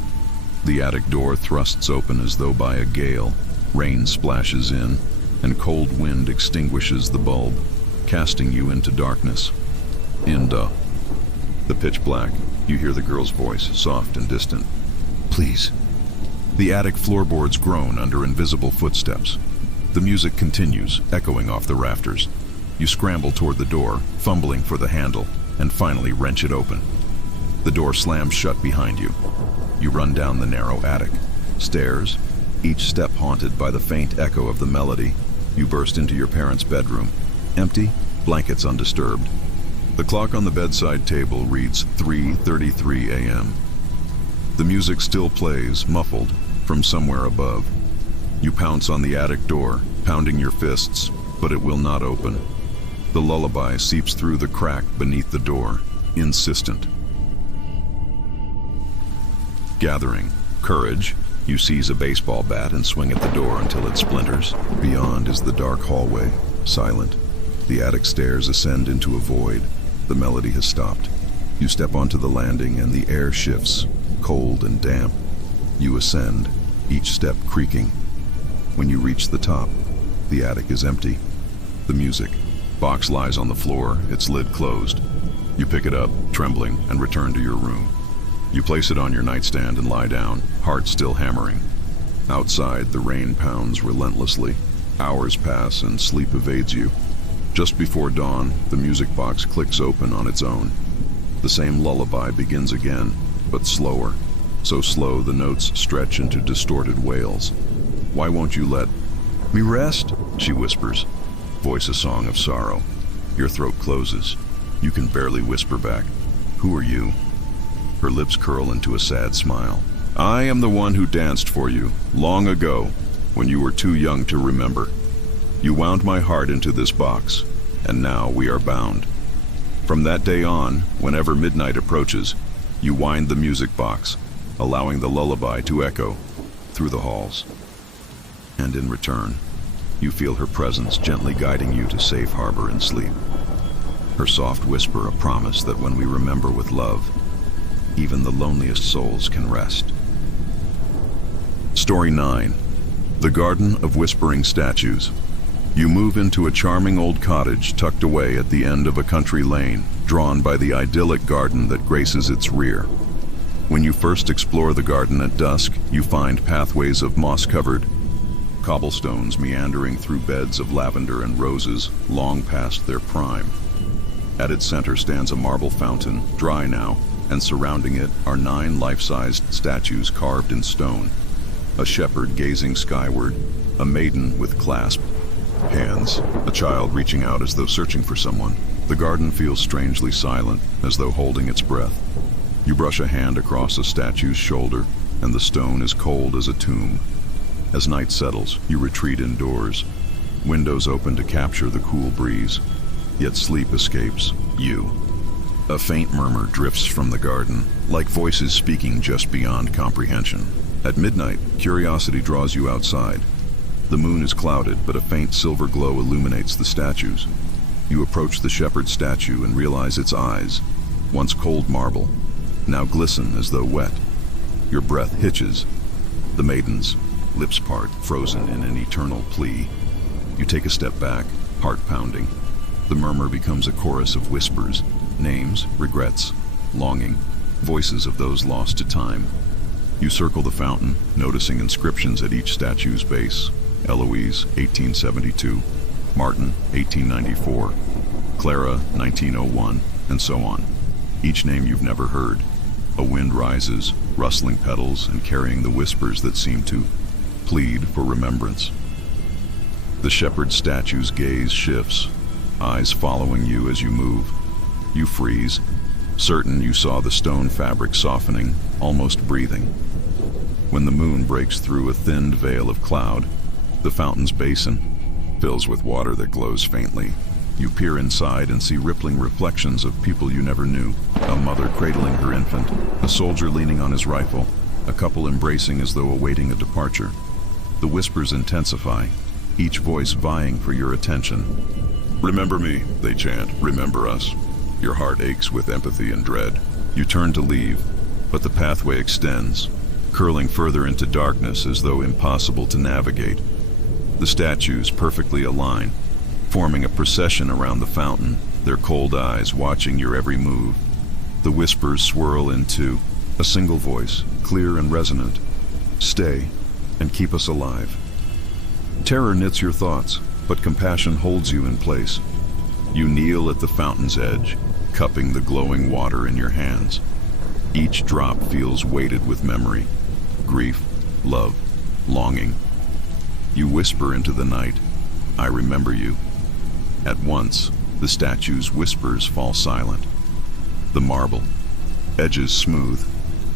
The attic door thrusts open as though by a gale. Rain splashes in, and cold wind extinguishes the bulb, casting you into darkness. The pitch black, you hear the girl's voice, soft and distant. "Please." The attic floorboards groan under invisible footsteps. The music continues, echoing off the rafters. You scramble toward the door, fumbling for the handle, and finally wrench it open. The door slams shut behind you. You run down the narrow attic. Stairs, each step haunted by the faint echo of the melody. You burst into your parents' bedroom. Empty, blankets undisturbed. The clock on the bedside table reads 3:33 a.m. The music still plays, muffled, from somewhere above. You pounce on the attic door, pounding your fists, but it will not open. The lullaby seeps through the crack beneath the door, insistent. Gathering courage, you seize a baseball bat and swing at the door until it splinters. Beyond is the dark hallway, silent. The attic stairs ascend into a void. The melody has stopped. You step onto the landing and the air shifts, cold and damp. You ascend, each step creaking. When you reach the top, the attic is empty. The music box lies on the floor, its lid closed. You pick it up, trembling, and return to your room. You place it on your nightstand and lie down, heart still hammering. Outside, the rain pounds relentlessly. Hours pass and sleep evades you. Just before dawn, the music box clicks open on its own. The same lullaby begins again, but slower. So slow the notes stretch into distorted wails. "Why won't you let me rest?" she whispers. Voice a song of sorrow. Your throat closes. You can barely whisper back, "Who are you?" Her lips curl into a sad smile. "I am the one who danced for you, long ago, when you were too young to remember. You wound my heart into this box, and now we are bound. From that day on, whenever midnight approaches, you wind the music box, allowing the lullaby to echo through the halls. And in return, you feel her presence gently guiding you to safe harbor and sleep. Her soft whisper a promise that when we remember with love, even the loneliest souls can rest." Story 9. The Garden of Whispering Statues. You move into a charming old cottage tucked away at the end of a country lane, drawn by the idyllic garden that graces its rear. When you first explore the garden at dusk, you find pathways of moss-covered cobblestones meandering through beds of lavender and roses long past their prime. At its center stands a marble fountain, dry now, and surrounding it are 9 life-sized statues carved in stone. A shepherd gazing skyward, a maiden with clasped hands, a child reaching out as though searching for someone. The garden feels strangely silent, as though holding its breath. You brush a hand across a statue's shoulder, and the stone is cold as a tomb. As night settles, you retreat indoors. Windows open to capture the cool breeze, yet sleep escapes you. A faint murmur drifts from the garden, like voices speaking just beyond comprehension. At midnight, curiosity draws you outside. The moon is clouded, but a faint silver glow illuminates the statues. You approach the shepherd statue and realize its eyes, once cold marble, now glisten as though wet. Your breath hitches. The maiden's lips part, frozen in an eternal plea. You take a step back, heart pounding. The murmur becomes a chorus of whispers, names, regrets, longing, voices of those lost to time. You circle the fountain, noticing inscriptions at each statue's base. Eloise, 1872, Martin, 1894, Clara, 1901, and so on. Each name you've never heard. A wind rises, rustling petals and carrying the whispers that seem to plead for remembrance. The shepherd statue's gaze shifts, eyes following you as you move. You freeze, certain you saw the stone fabric softening, almost breathing. When the moon breaks through a thinned veil of cloud, the fountain's basin fills with water that glows faintly. You peer inside and see rippling reflections of people you never knew. A mother cradling her infant, a soldier leaning on his rifle, a couple embracing as though awaiting a departure. The whispers intensify, each voice vying for your attention. "Remember me," they chant, "remember us." Your heart aches with empathy and dread. You turn to leave, but the pathway extends, curling further into darkness as though impossible to navigate. The statues perfectly align, forming a procession around the fountain, their cold eyes watching your every move. The whispers swirl into a single voice, clear and resonant. "Stay and keep us alive." Terror knits your thoughts, but compassion holds you in place. You kneel at the fountain's edge, cupping the glowing water in your hands. Each drop feels weighted with memory, grief, love, longing. You whisper into the night, "I remember you." At once, the statue's whispers fall silent. The marble, edges smooth,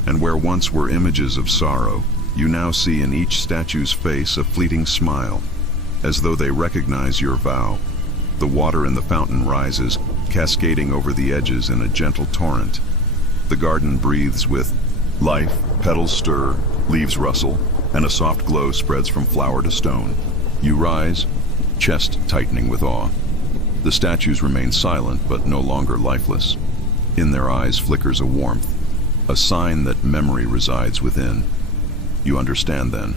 and where once were images of sorrow, you now see in each statue's face a fleeting smile, as though they recognize your vow. The water in the fountain rises, cascading over the edges in a gentle torrent. The garden breathes with Life, petals stir, leaves rustle, and a soft glow spreads from flower to stone. You rise, chest tightening with awe. The statues remain silent, but no longer lifeless. In their eyes flickers a warmth, a sign that memory resides within. You understand then,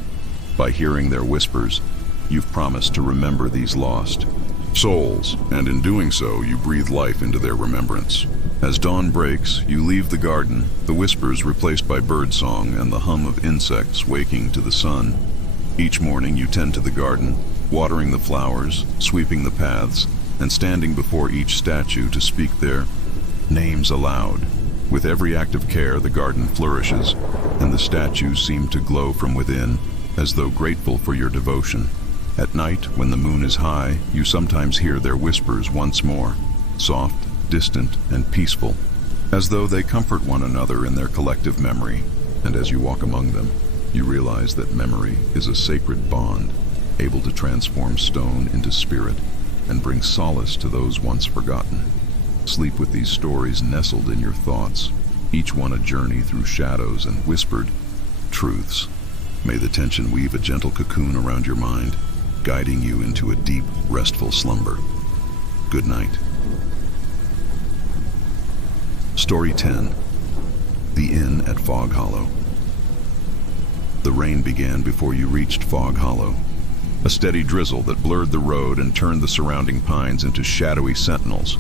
by hearing their whispers, you've promised to remember these lost souls, and in doing so, you breathe life into their remembrance. As dawn breaks, you leave the garden, the whispers replaced by birdsong and the hum of insects waking to the sun. Each morning you tend to the garden, watering the flowers, sweeping the paths, and standing before each statue to speak their names aloud. With every act of care, the garden flourishes, and the statues seem to glow from within, as though grateful for your devotion. At night, when the moon is high, you sometimes hear their whispers once more, soft, distant, and peaceful, as though they comfort one another in their collective memory. And as you walk among them, you realize that memory is a sacred bond, able to transform stone into spirit and bring solace to those once forgotten. Sleep with these stories nestled in your thoughts, each one a journey through shadows and whispered truths. May the tension weave a gentle cocoon around your mind, guiding you into a deep, restful slumber. Good night. Story 10. The Inn at Fog Hollow. The rain began before you reached Fog Hollow. A steady drizzle that blurred the road and turned the surrounding pines into shadowy sentinels.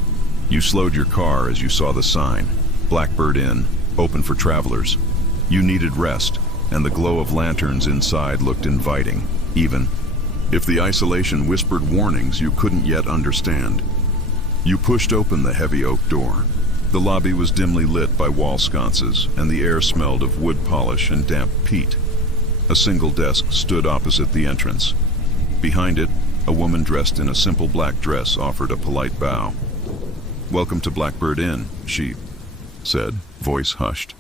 You slowed your car as you saw the sign, Blackbird Inn, open for travelers. You needed rest, and the glow of lanterns inside looked inviting, even if the isolation whispered warnings you couldn't yet understand. You pushed open the heavy oak door. The lobby was dimly lit by wall sconces, and the air smelled of wood polish and damp peat. A single desk stood opposite the entrance. Behind it, a woman dressed in a simple black dress offered a polite bow. "Welcome to Blackbird Inn," she said, voice hushed.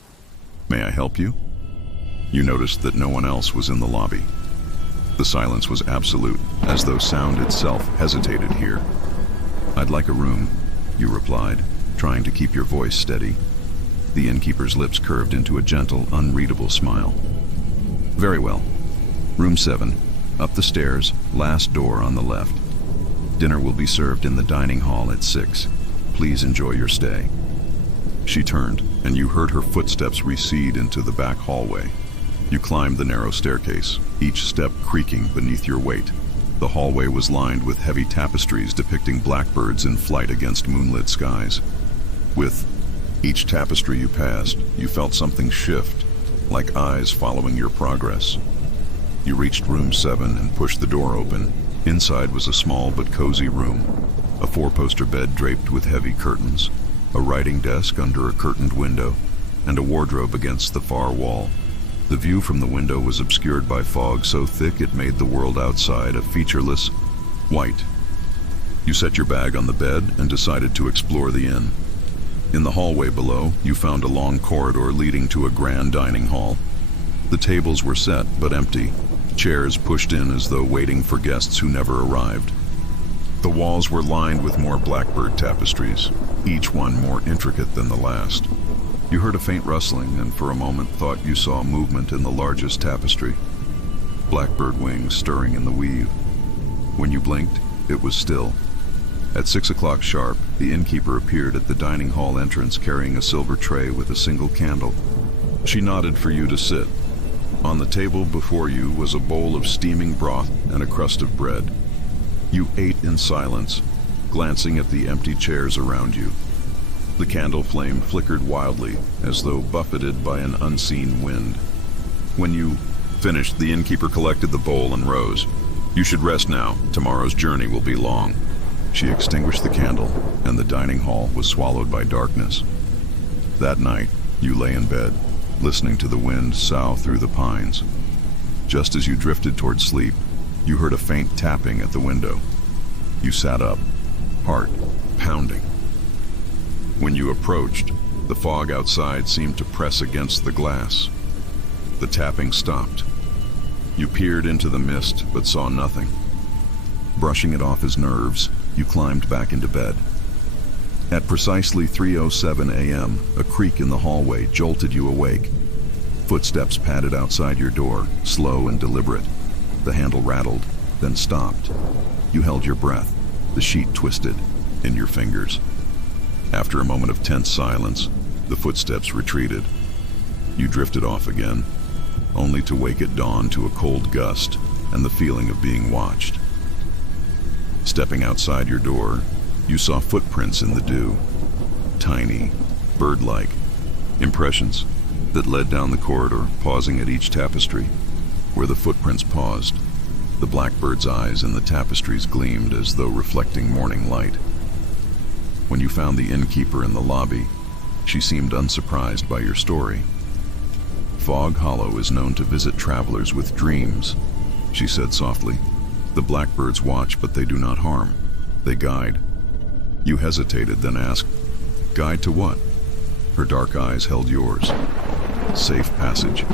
"May I help you?" You noticed that no one else was in the lobby. The silence was absolute, as though sound itself hesitated here. "I'd like a room," you replied, trying to keep your voice steady. The innkeeper's lips curved into a gentle, unreadable smile. "Very well. Room 7, up the stairs, last door on the left. Dinner will be served in the dining hall at 6. Please enjoy your stay." She turned, and you heard her footsteps recede into the back hallway. You climbed the narrow staircase, each step creaking beneath your weight. The hallway was lined with heavy tapestries depicting blackbirds in flight against moonlit skies. With each tapestry you passed, you felt something shift, like eyes following your progress. You reached room 7 and pushed the door open. Inside was a small but cozy room, a 4-poster bed draped with heavy curtains, a writing desk under a curtained window, and a wardrobe against the far wall. The view from the window was obscured by fog so thick it made the world outside a featureless white. You set your bag on the bed and decided to explore the inn. In the hallway below, you found a long corridor leading to a grand dining hall. The tables were set but empty, chairs pushed in as though waiting for guests who never arrived. The walls were lined with more blackbird tapestries, each one more intricate than the last. You heard a faint rustling and for a moment thought you saw movement in the largest tapestry, blackbird wings stirring in the weave. When you blinked, it was still. At 6 o'clock sharp, the innkeeper appeared at the dining hall entrance carrying a silver tray with a single candle. She nodded for you to sit. On the table before you was a bowl of steaming broth and a crust of bread. You ate in silence, glancing at the empty chairs around you. The candle flame flickered wildly, as though buffeted by an unseen wind. When you finished, the innkeeper collected the bowl and rose. "You should rest now. Tomorrow's journey will be long." She extinguished the candle, and the dining hall was swallowed by darkness. That night, you lay in bed, listening to the wind sough through the pines. Just as you drifted toward sleep, you heard a faint tapping at the window. You sat up, heart pounding. When you approached, the fog outside seemed to press against the glass. The tapping stopped. You peered into the mist, but saw nothing. Brushing it off his nerves, you climbed back into bed. At precisely 3:07 a.m., a creak in the hallway jolted you awake. Footsteps padded outside your door, slow and deliberate. The handle rattled, then stopped. You held your breath, the sheet twisted in your fingers. After a moment of tense silence, the footsteps retreated. You drifted off again, only to wake at dawn to a cold gust and the feeling of being watched. Stepping outside your door, you saw footprints in the dew. Tiny, bird-like impressions that led down the corridor, pausing at each tapestry. Where the footprints paused, the blackbird's eyes in the tapestries gleamed as though reflecting morning light. When you found the innkeeper in the lobby, she seemed unsurprised by your story. Fog Hollow is known to visit travelers with dreams, she said softly. The blackbirds watch, but they do not harm. They guide. You hesitated, then asked, "Guide to what?" Her dark eyes held yours. "Safe passage."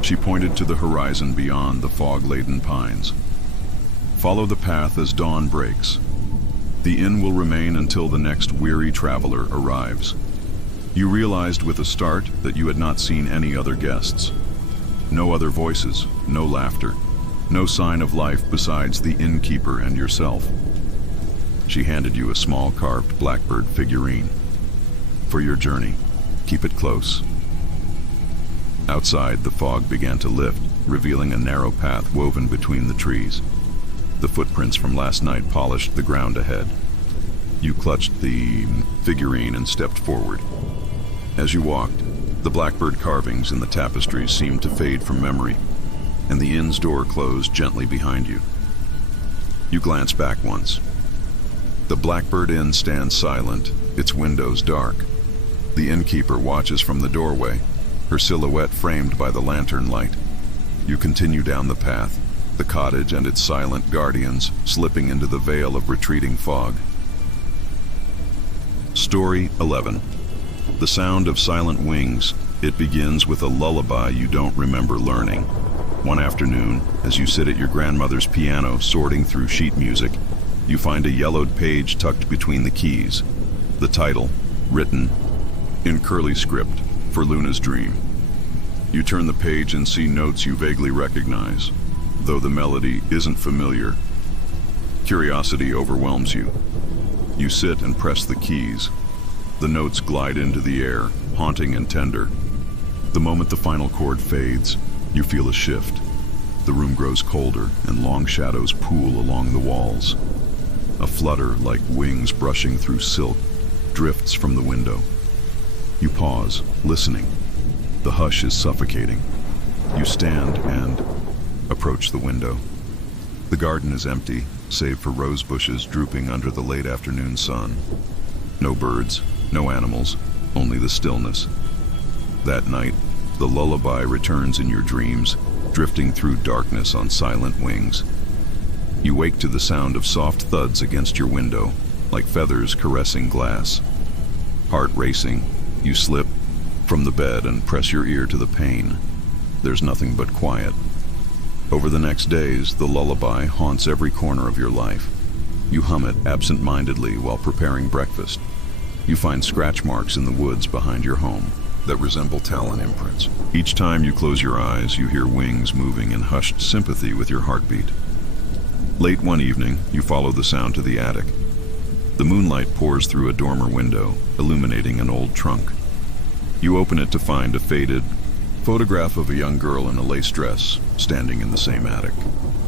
She pointed to the horizon beyond the fog-laden pines. "Follow the path as dawn breaks. The inn will remain until the next weary traveler arrives." You realized with a start that you had not seen any other guests. No other voices, no laughter, no sign of life besides the innkeeper and yourself. She handed you a small carved blackbird figurine. "For your journey, keep it close." Outside, the fog began to lift, revealing a narrow path woven between the trees. The footprints from last night polished the ground ahead. You clutched the figurine and stepped forward. As you walked, the blackbird carvings in the tapestries seemed to fade from memory, and the inn's door closed gently behind you. You glanced back once. The Blackbird Inn stands silent, its windows dark. The innkeeper watches from the doorway, her silhouette framed by the lantern light. You continue down the path, the cottage and its silent guardians slipping into the veil of retreating fog. Story 11. The Sound of Silent Wings. It begins with a lullaby you don't remember learning. One afternoon, as you sit at your grandmother's piano sorting through sheet music, you find a yellowed page tucked between the keys. The title, written in curly script, for Luna's dream. You turn the page and see notes you vaguely recognize, though the melody isn't familiar. Curiosity overwhelms you. You sit and press the keys. The notes glide into the air, haunting and tender. The moment the final chord fades, you feel a shift. The room grows colder, and long shadows pool along the walls. A flutter like wings brushing through silk drifts from the window. You pause, listening. The hush is suffocating. You stand and approach the window. The garden is empty, save for rose bushes drooping under the late afternoon sun. No birds, no animals, only the stillness. That night, the lullaby returns in your dreams, drifting through darkness on silent wings. You wake to the sound of soft thuds against your window, like feathers caressing glass. Heart racing, you slip from the bed and press your ear to the pane. There's nothing but quiet. Over the next days, the lullaby haunts every corner of your life. You hum it absent-mindedly while preparing breakfast. You find scratch marks in the woods behind your home that resemble talon imprints. Each time you close your eyes, you hear wings moving in hushed sympathy with your heartbeat. Late one evening, you follow the sound to the attic. The moonlight pours through a dormer window, illuminating an old trunk. You open it to find a faded photograph of a young girl in a lace dress, standing in the same attic.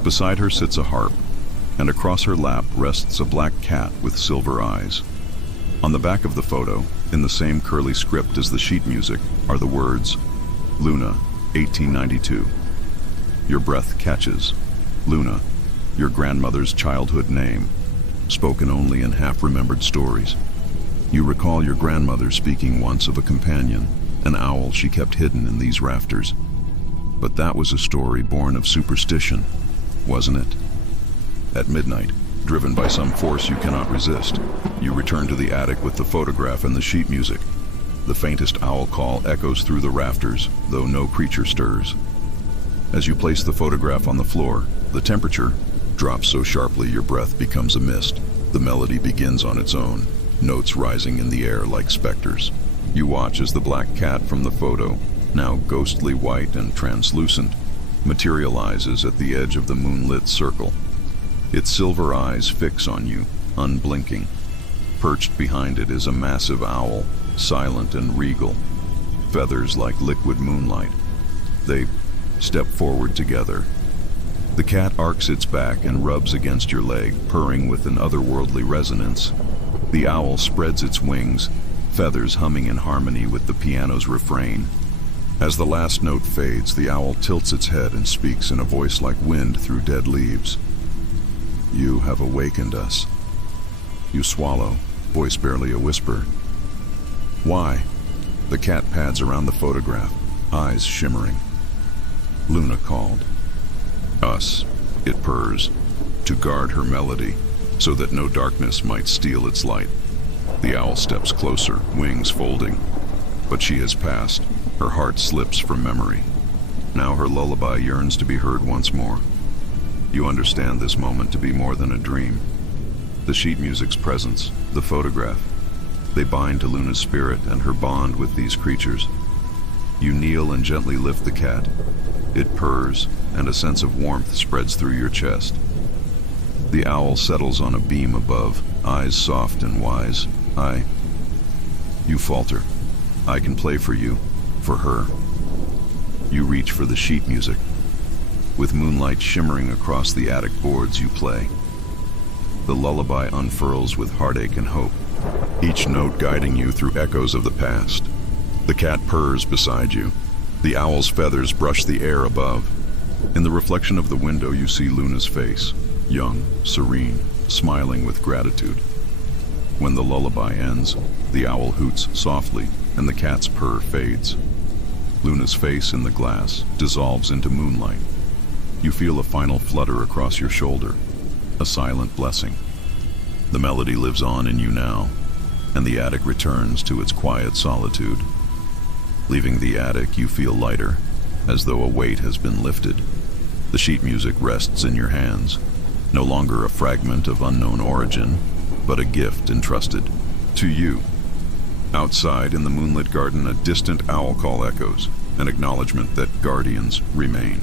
Beside her sits a harp, and across her lap rests a black cat with silver eyes. On the back of the photo, in the same curly script as the sheet music, are the words, Luna, 1892. Your breath catches. Luna, your grandmother's childhood name, spoken only in half-remembered stories. You recall your grandmother speaking once of a companion, an owl she kept hidden in these rafters. But that was a story born of superstition, wasn't it? At midnight, driven by some force you cannot resist, you return to the attic with the photograph and the sheet music. The faintest owl call echoes through the rafters, though no creature stirs. As you place the photograph on the floor, the temperature drops so sharply your breath becomes a mist. The melody begins on its own, notes rising in the air like specters. You watch as the black cat from the photo now ghostly white and translucent, materializes at the edge of the moonlit circle. Its silver eyes fix on you, unblinking. Perched behind it is a massive owl, silent and regal, feathers like liquid moonlight. They step forward together. The cat arcs its back and rubs against your leg, purring with an otherworldly resonance. The owl spreads its wings, feathers humming in harmony with the piano's refrain. As the last note fades, the owl tilts its head and speaks in a voice like wind through dead leaves. You have awakened us. You swallow, voice barely a whisper. Why? The cat pads around the photograph, eyes shimmering. Luna called. Us, it purrs, to guard her melody, so that no darkness might steal its light. The owl steps closer, wings folding. But she has passed. Her heart slips from memory. Now her lullaby yearns to be heard once more. You understand this moment to be more than a dream. The sheet music's presence, the photograph, they bind to Luna's spirit and her bond with these creatures. You kneel and gently lift the cat. It purrs, and a sense of warmth spreads through your chest. The owl settles on a beam above, eyes soft and wise. You falter. I can play for you, for her. You reach for the sheet music. With moonlight shimmering across the attic boards, you play. The lullaby unfurls with heartache and hope, each note guiding you through echoes of the past. The cat purrs beside you. The owl's feathers brush the air above. In the reflection of the window, you see Luna's face, young, serene, smiling with gratitude. When the lullaby ends, the owl hoots softly, and the cat's purr fades. Luna's face in the glass dissolves into moonlight. You feel a final flutter across your shoulder, a silent blessing. The melody lives on in you now, and the attic returns to its quiet solitude. Leaving the attic, you feel lighter, as though a weight has been lifted. The sheet music rests in your hands, no longer a fragment of unknown origin, but a gift entrusted to you. Outside in the moonlit garden, a distant owl call echoes, an acknowledgement that guardians remain.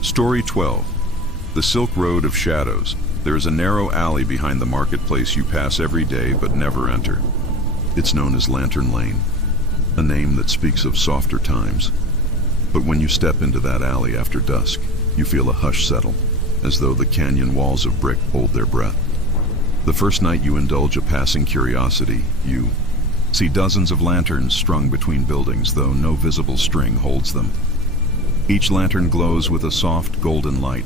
Story 12. The Silk Road of Shadows. There is a narrow alley behind the marketplace you pass every day but never enter. It's known as Lantern Lane, a name that speaks of softer times. But when you step into that alley after dusk, you feel a hush settle, as though the canyon walls of brick hold their breath. The first night you indulge a passing curiosity, you see dozens of lanterns strung between buildings, though no visible string holds them. Each lantern glows with a soft golden light,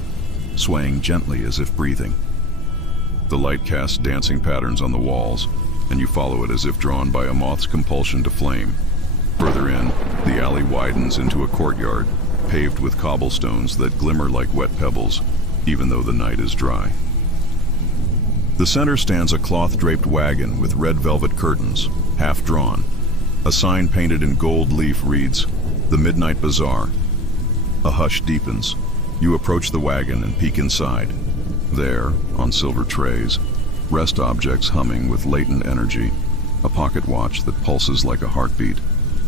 swaying gently as if breathing. The light casts dancing patterns on the walls, and you follow it as if drawn by a moth's compulsion to flame. Further in, the alley widens into a courtyard, paved with cobblestones that glimmer like wet pebbles, even though the night is dry. The center stands a cloth-draped wagon with red velvet curtains, half drawn. A sign painted in gold leaf reads, "The Midnight Bazaar." A hush deepens. You approach the wagon and peek inside. There, on silver trays, rest objects humming with latent energy, a pocket watch that pulses like a heartbeat,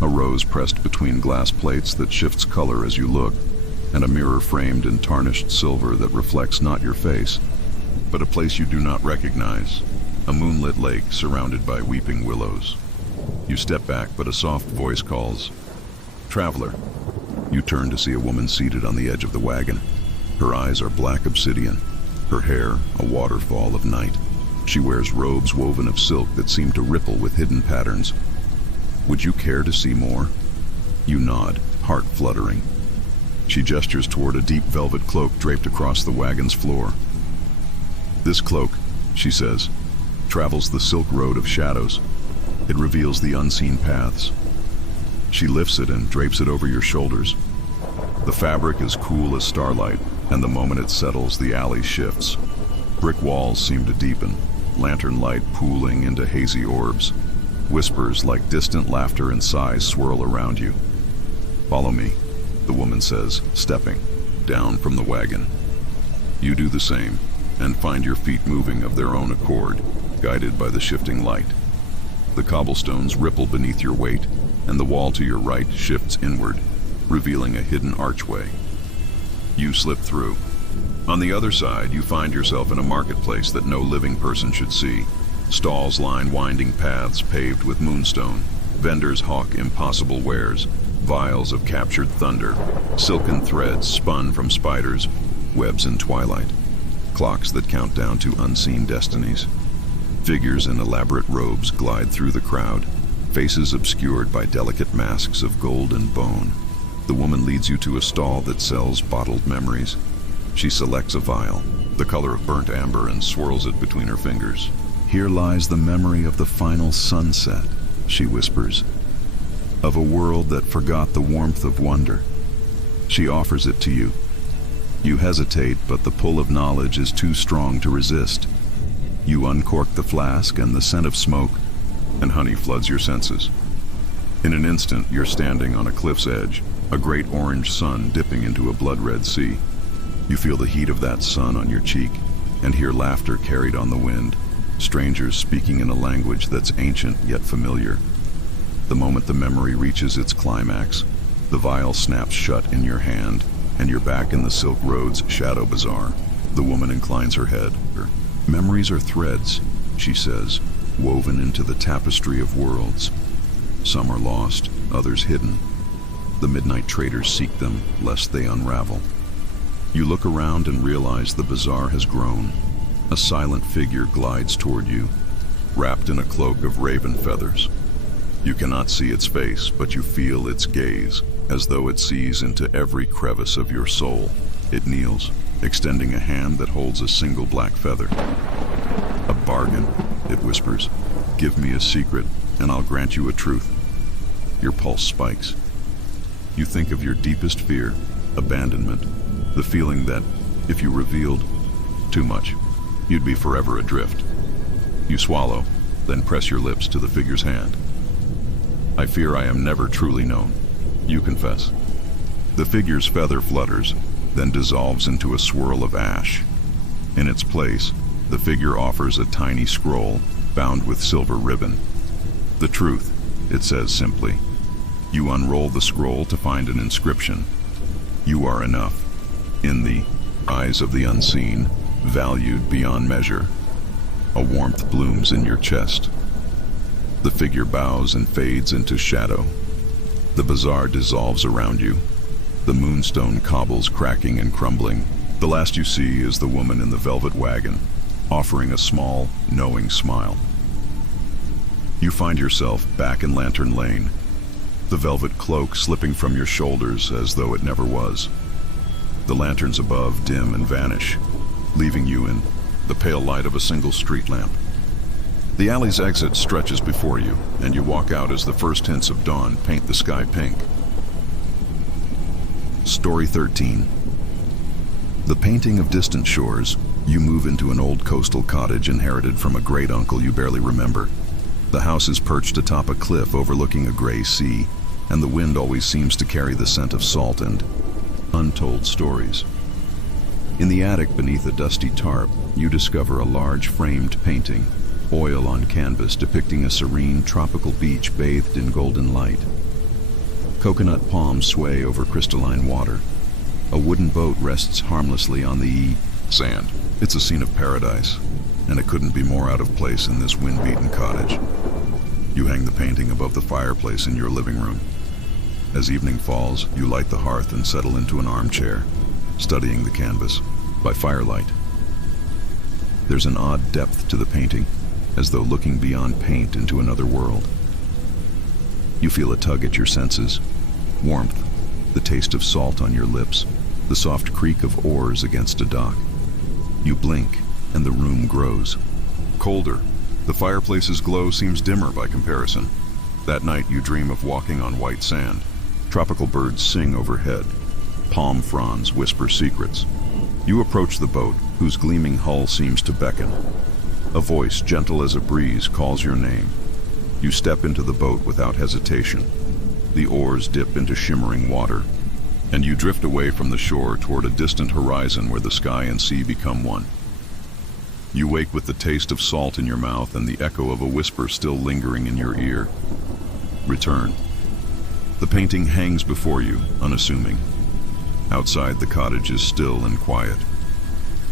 a rose pressed between glass plates that shifts color as you look, and a mirror framed in tarnished silver that reflects not your face, but a place you do not recognize, a moonlit lake surrounded by weeping willows. You step back, but a soft voice calls, "Traveler." You turn to see a woman seated on the edge of the wagon. Her eyes are black obsidian, her hair a waterfall of night. She wears robes woven of silk that seem to ripple with hidden patterns. Would you care to see more? You nod, heart fluttering. She gestures toward a deep velvet cloak draped across the wagon's floor. "This cloak," she says, "travels the Silk Road of Shadows. It reveals the unseen paths." She lifts it and drapes it over your shoulders. The fabric is cool as starlight, and the moment it settles, the alley shifts. Brick walls seem to deepen, lantern light pooling into hazy orbs. Whispers like distant laughter and sighs swirl around you. "Follow me," the woman says, stepping down from the wagon. You do the same, and find your feet moving of their own accord, guided by the shifting light. The cobblestones ripple beneath your weight, and the wall to your right shifts inward, revealing a hidden archway. You slip through. On the other side, you find yourself in a marketplace that no living person should see. Stalls line winding paths paved with moonstone. Vendors hawk impossible wares, vials of captured thunder, silken threads spun from spiders, webs in twilight, clocks that count down to unseen destinies. Figures in elaborate robes glide through the crowd, faces obscured by delicate masks of gold and bone. The woman leads you to a stall that sells bottled memories. She selects a vial, the color of burnt amber, and swirls it between her fingers. "Here lies the memory of the final sunset," she whispers, "of a world that forgot the warmth of wonder." She offers it to you. You hesitate, but the pull of knowledge is too strong to resist. You uncork the flask, and the scent of smoke and honey floods your senses. In an instant, you're standing on a cliff's edge, a great orange sun dipping into a blood-red sea. You feel the heat of that sun on your cheek and hear laughter carried on the wind, strangers speaking in a language that's ancient yet familiar. The moment the memory reaches its climax, the vial snaps shut in your hand, and you're back in the Silk Road's shadow bazaar. The woman inclines her head. "Memories are threads," she says, "woven into the tapestry of worlds. Some are lost, others hidden. The midnight traders seek them, lest they unravel." You look around and realize the bazaar has grown. A silent figure glides toward you, wrapped in a cloak of raven feathers. You cannot see its face, but you feel its gaze, as though it sees into every crevice of your soul. It kneels, extending a hand that holds a single black feather. "A bargain," it whispers. "Give me a secret, and I'll grant you a truth." Your pulse spikes. You think of your deepest fear, abandonment, the feeling that, if you revealed too much, you'd be forever adrift. You swallow, then press your lips to the figure's hand. "I fear I am never truly known," you confess. The figure's feather flutters, then dissolves into a swirl of ash. In its place, the figure offers a tiny scroll bound with silver ribbon. "The truth," it says simply. You unroll the scroll to find an inscription. "You are enough. In the eyes of the unseen, valued beyond measure." A warmth blooms in your chest. The figure bows and fades into shadow. The bazaar dissolves around you. The moonstone cobbles cracking and crumbling. The last you see is the woman in the velvet wagon, offering a small, knowing smile. You find yourself back in Lantern Lane, the velvet cloak slipping from your shoulders as though it never was. The lanterns above dim and vanish, leaving you in the pale light of a single street lamp. The alley's exit stretches before you, and you walk out as the first hints of dawn paint the sky pink. Story 13. The painting of distant shores. You move into an old coastal cottage inherited from a great uncle you barely remember. The house is perched atop a cliff overlooking a gray sea, and the wind always seems to carry the scent of salt and untold stories. In the attic beneath a dusty tarp, you discover a large framed painting, oil on canvas depicting a serene tropical beach bathed in golden light. Coconut palms sway over crystalline water. A wooden boat rests harmlessly on the sand. It's a scene of paradise, and it couldn't be more out of place in this wind-beaten cottage. You hang the painting above the fireplace in your living room. As evening falls, you light the hearth and settle into an armchair, studying the canvas by firelight. There's an odd depth to the painting, as though looking beyond paint into another world. You feel a tug at your senses, warmth, the taste of salt on your lips, the soft creak of oars against a dock. You blink, and the room grows. Colder. The fireplace's glow seems dimmer by comparison. That night you dream of walking on white sand. Tropical birds sing overhead. Palm fronds whisper secrets. You approach the boat, whose gleaming hull seems to beckon. A voice, gentle as a breeze, calls your name. You step into the boat without hesitation. The oars dip into shimmering water, and you drift away from the shore toward a distant horizon where the sky and sea become one. You wake with the taste of salt in your mouth and the echo of a whisper still lingering in your ear. Return. The painting hangs before you, unassuming. Outside, the cottage is still and quiet.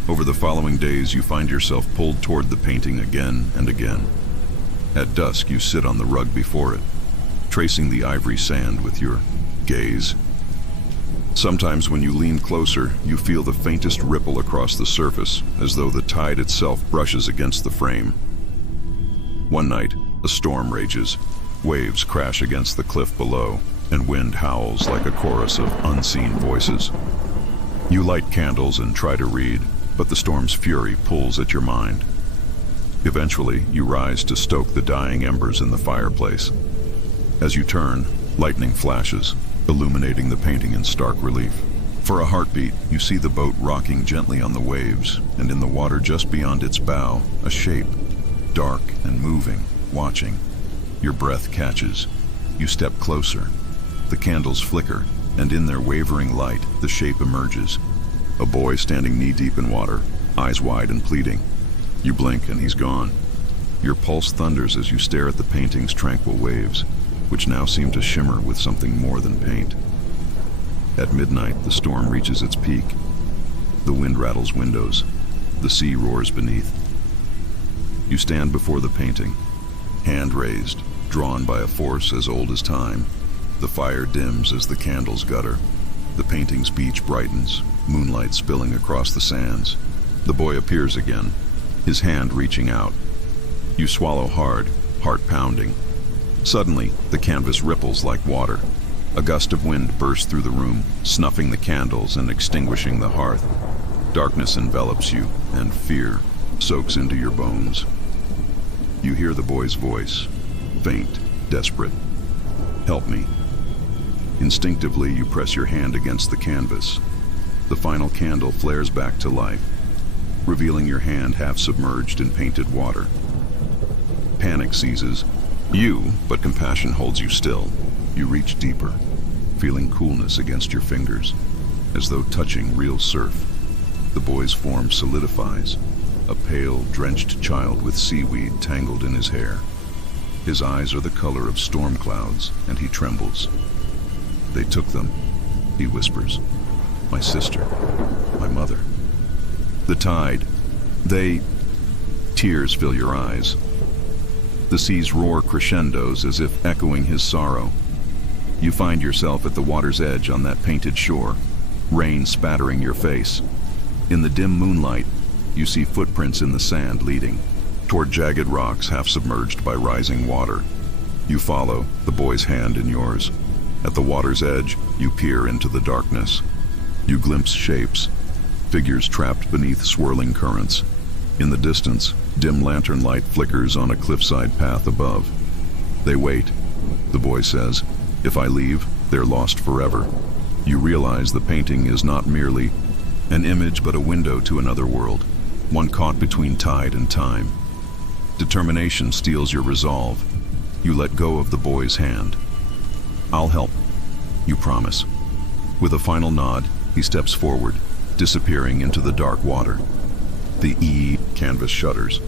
Over the following days, you find yourself pulled toward the painting again and again. At dusk, you sit on the rug before it, tracing the ivory sand with your gaze. Sometimes when you lean closer, you feel the faintest ripple across the surface, as though the tide itself brushes against the frame. One night, a storm rages. Waves crash against the cliff below, and wind howls like a chorus of unseen voices. You light candles and try to read, but the storm's fury pulls at your mind. Eventually, you rise to stoke the dying embers in the fireplace. As you turn, lightning flashes, illuminating the painting in stark relief. For a heartbeat, you see the boat rocking gently on the waves, and in the water just beyond its bow, a shape, dark and moving, watching. Your breath catches. You step closer. The candles flicker, and in their wavering light, the shape emerges. A boy standing knee-deep in water, eyes wide and pleading. You blink and he's gone. Your pulse thunders as you stare at the painting's tranquil waves, which now seem to shimmer with something more than paint. At midnight, the storm reaches its peak. The wind rattles windows. The sea roars beneath. You stand before the painting, hand raised, drawn by a force as old as time. The fire dims as the candles gutter. The painting's beach brightens, moonlight spilling across the sands. The boy appears again, his hand reaching out. You swallow hard, heart pounding. Suddenly, the canvas ripples like water. A gust of wind bursts through the room, snuffing the candles and extinguishing the hearth. Darkness envelops you, and fear soaks into your bones. You hear the boy's voice, faint, desperate. "Help me." Instinctively, you press your hand against the canvas. The final candle flares back to life, revealing your hand half submerged in painted water. Panic seizes you, but compassion holds you still. You reach deeper, feeling coolness against your fingers, as though touching real surf. The boy's form solidifies, a pale, drenched child with seaweed tangled in his hair. His eyes are the color of storm clouds, and he trembles. "They took them," he whispers. "My sister, my mother." The tide, they... Tears fill your eyes. The seas roar crescendos as if echoing his sorrow. You find yourself at the water's edge on that painted shore, rain spattering your face. In the dim moonlight, you see footprints in the sand leading toward jagged rocks half submerged by rising water. You follow, the boy's hand in yours. At the water's edge, you peer into the darkness. You glimpse shapes, figures trapped beneath swirling currents. In the distance, dim lantern light flickers on a cliffside path above. "They wait," the boy says. "If I leave, they're lost forever." You realize the painting is not merely an image but a window to another world, one caught between tide and time. Determination steals your resolve. You let go of the boy's hand. "I'll help," you promise. With a final nod, he steps forward, disappearing into the dark water. The canvas shudders.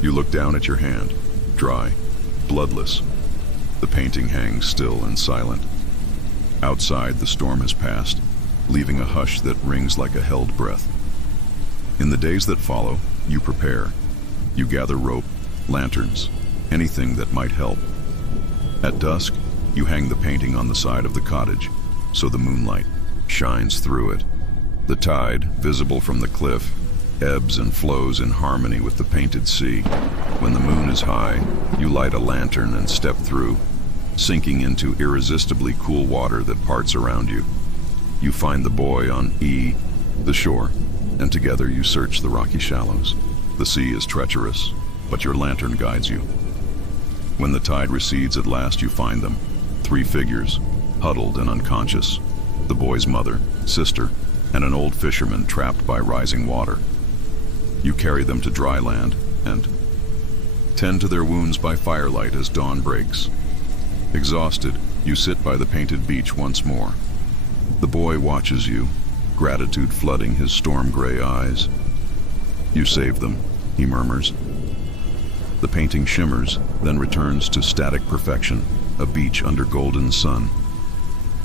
You look down at your hand, dry, bloodless. The painting hangs still and silent. Outside, the storm has passed, leaving a hush that rings like a held breath. In the days that follow, you prepare. You gather rope, lanterns, anything that might help. At dusk, you hang the painting on the side of the cottage, so the moonlight shines through it. The tide, visible from the cliff, ebbs and flows in harmony with the painted sea. When the moon is high, you light a lantern and step through, sinking into irresistibly cool water that parts around you. You find the boy on the shore, and together you search the rocky shallows. The sea is treacherous, but your lantern guides you. When the tide recedes at last, you find them, 3 figures, huddled and unconscious. The boy's mother, sister, and an old fisherman trapped by rising water. You carry them to dry land and tend to their wounds by firelight as dawn breaks. Exhausted, you sit by the painted beach once more. The boy watches you, gratitude flooding his storm-gray eyes. "You saved them," he murmurs. The painting shimmers, then returns to static perfection, a beach under golden sun.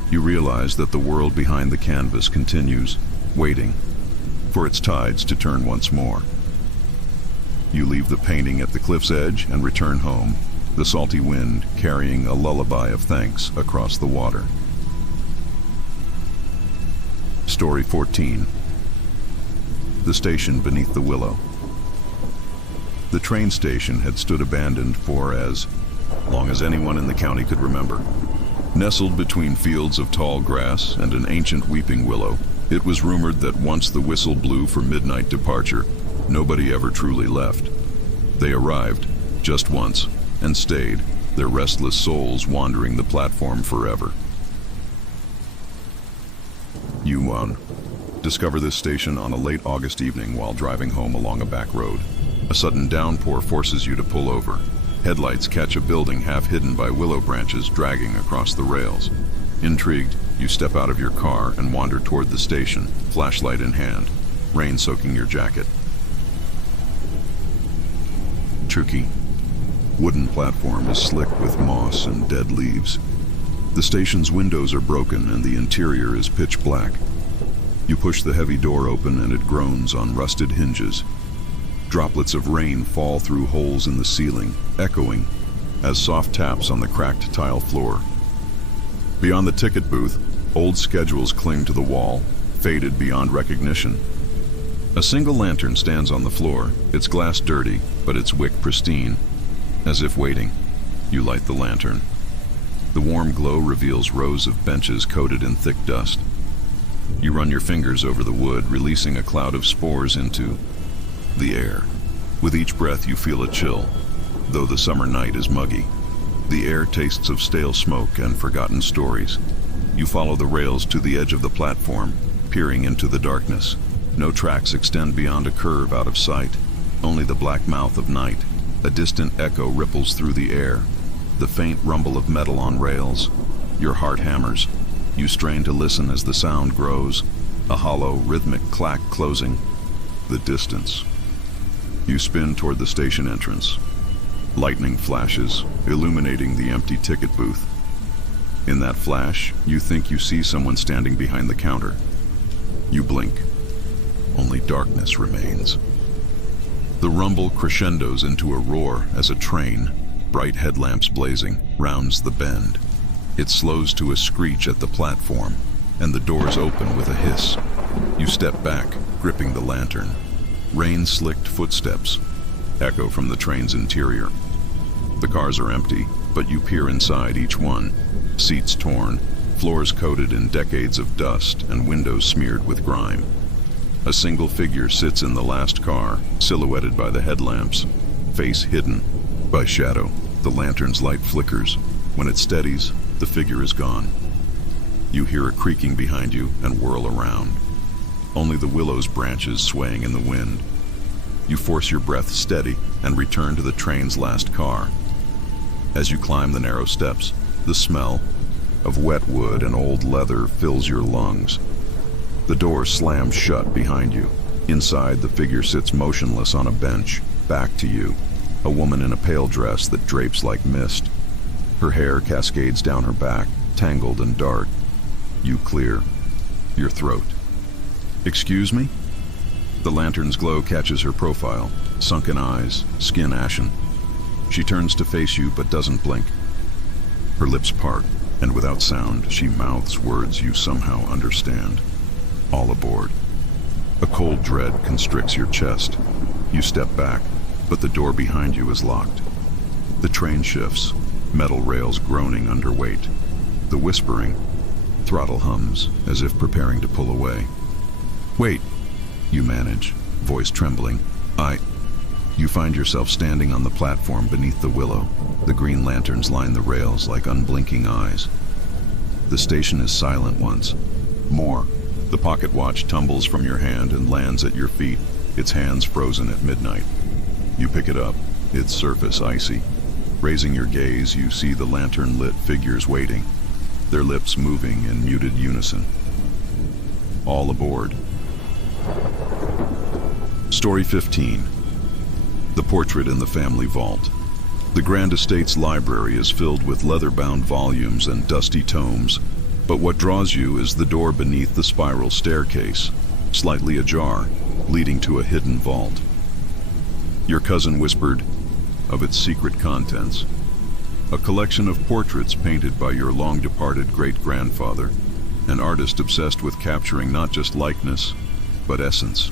You realize that the world behind the canvas continues, waiting for its tides to turn once more. You leave the painting at the cliff's edge and return home, the salty wind carrying a lullaby of thanks across the water. Story 14. The station beneath the willow. The train station had stood abandoned for as long as anyone in the county could remember. Nestled between fields of tall grass and an ancient weeping willow, it was rumored that once the whistle blew for midnight departure, nobody ever truly left. They arrived, just once, and stayed, their restless souls wandering the platform forever. You discover this station on a late August evening while driving home along a back road. A sudden downpour forces you to pull over. Headlights catch a building half hidden by willow branches dragging across the rails. Intrigued, you step out of your car and wander toward the station, flashlight in hand, rain soaking your jacket. Tricky. Wooden platform is slick with moss and dead leaves. The station's windows are broken and the interior is pitch black. You push the heavy door open and it groans on rusted hinges. Droplets of rain fall through holes in the ceiling, echoing as soft taps on the cracked tile floor. Beyond the ticket booth, old schedules cling to the wall, faded beyond recognition. A single lantern stands on the floor, its glass dirty, but its wick pristine. As if waiting, you light the lantern. The warm glow reveals rows of benches coated in thick dust. You run your fingers over the wood, releasing a cloud of spores into the air. With each breath you feel a chill, though the summer night is muggy. The air tastes of stale smoke and forgotten stories. You follow the rails to the edge of the platform, peering into the darkness. No tracks extend beyond a curve out of sight, only the black mouth of night. A distant echo ripples through the air, the faint rumble of metal on rails. Your heart hammers. You strain to listen as the sound grows, a hollow, rhythmic clack closing. The distance. You spin toward the station entrance. Lightning flashes, illuminating the empty ticket booth. In that flash, you think you see someone standing behind the counter. You blink. Only darkness remains. The rumble crescendos into a roar as a train, bright headlamps blazing, rounds the bend. It slows to a screech at the platform, and the doors open with a hiss. You step back, gripping the lantern. Rain-slicked footsteps echo from the train's interior. The cars are empty, but you peer inside each one. Seats torn, floors coated in decades of dust, and windows smeared with grime. A single figure sits in the last car, silhouetted by the headlamps, face hidden by shadow. The lantern's light flickers. When it steadies, the figure is gone. You hear a creaking behind you and whirl around. Only the willow's branches swaying in the wind. You force your breath steady and return to the train's last car. As you climb the narrow steps, the smell of wet wood and old leather fills your lungs. The door slams shut behind you. Inside, the figure sits motionless on a bench, back to you, a woman in a pale dress that drapes like mist. Her hair cascades down her back, tangled and dark. You clear your throat. "Excuse me?" The lantern's glow catches her profile, sunken eyes, skin ashen. She turns to face you but doesn't blink. Her lips part, and without sound, she mouths words you somehow understand. All aboard. A cold dread constricts your chest. You step back, but the door behind you is locked. The train shifts, metal rails groaning under weight. The whispering, throttle hums, as if preparing to pull away. "Wait," you manage, voice trembling. You find yourself standing on the platform beneath the willow. The green lanterns line the rails like unblinking eyes. The station is silent once. More. The pocket watch tumbles from your hand and lands at your feet, its hands frozen at midnight. You pick it up, its surface icy. Raising your gaze, you see the lantern-lit figures waiting, their lips moving in muted unison. All aboard. Story 15. The Portrait in the Family Vault. The Grand Estate's library is filled with leather-bound volumes and dusty tomes, But what draws you is the door beneath the spiral staircase, slightly ajar, leading to a hidden vault. Your cousin whispered of its secret contents, a collection of portraits painted by your long-departed great-grandfather, an artist obsessed with capturing not just likeness, but essence.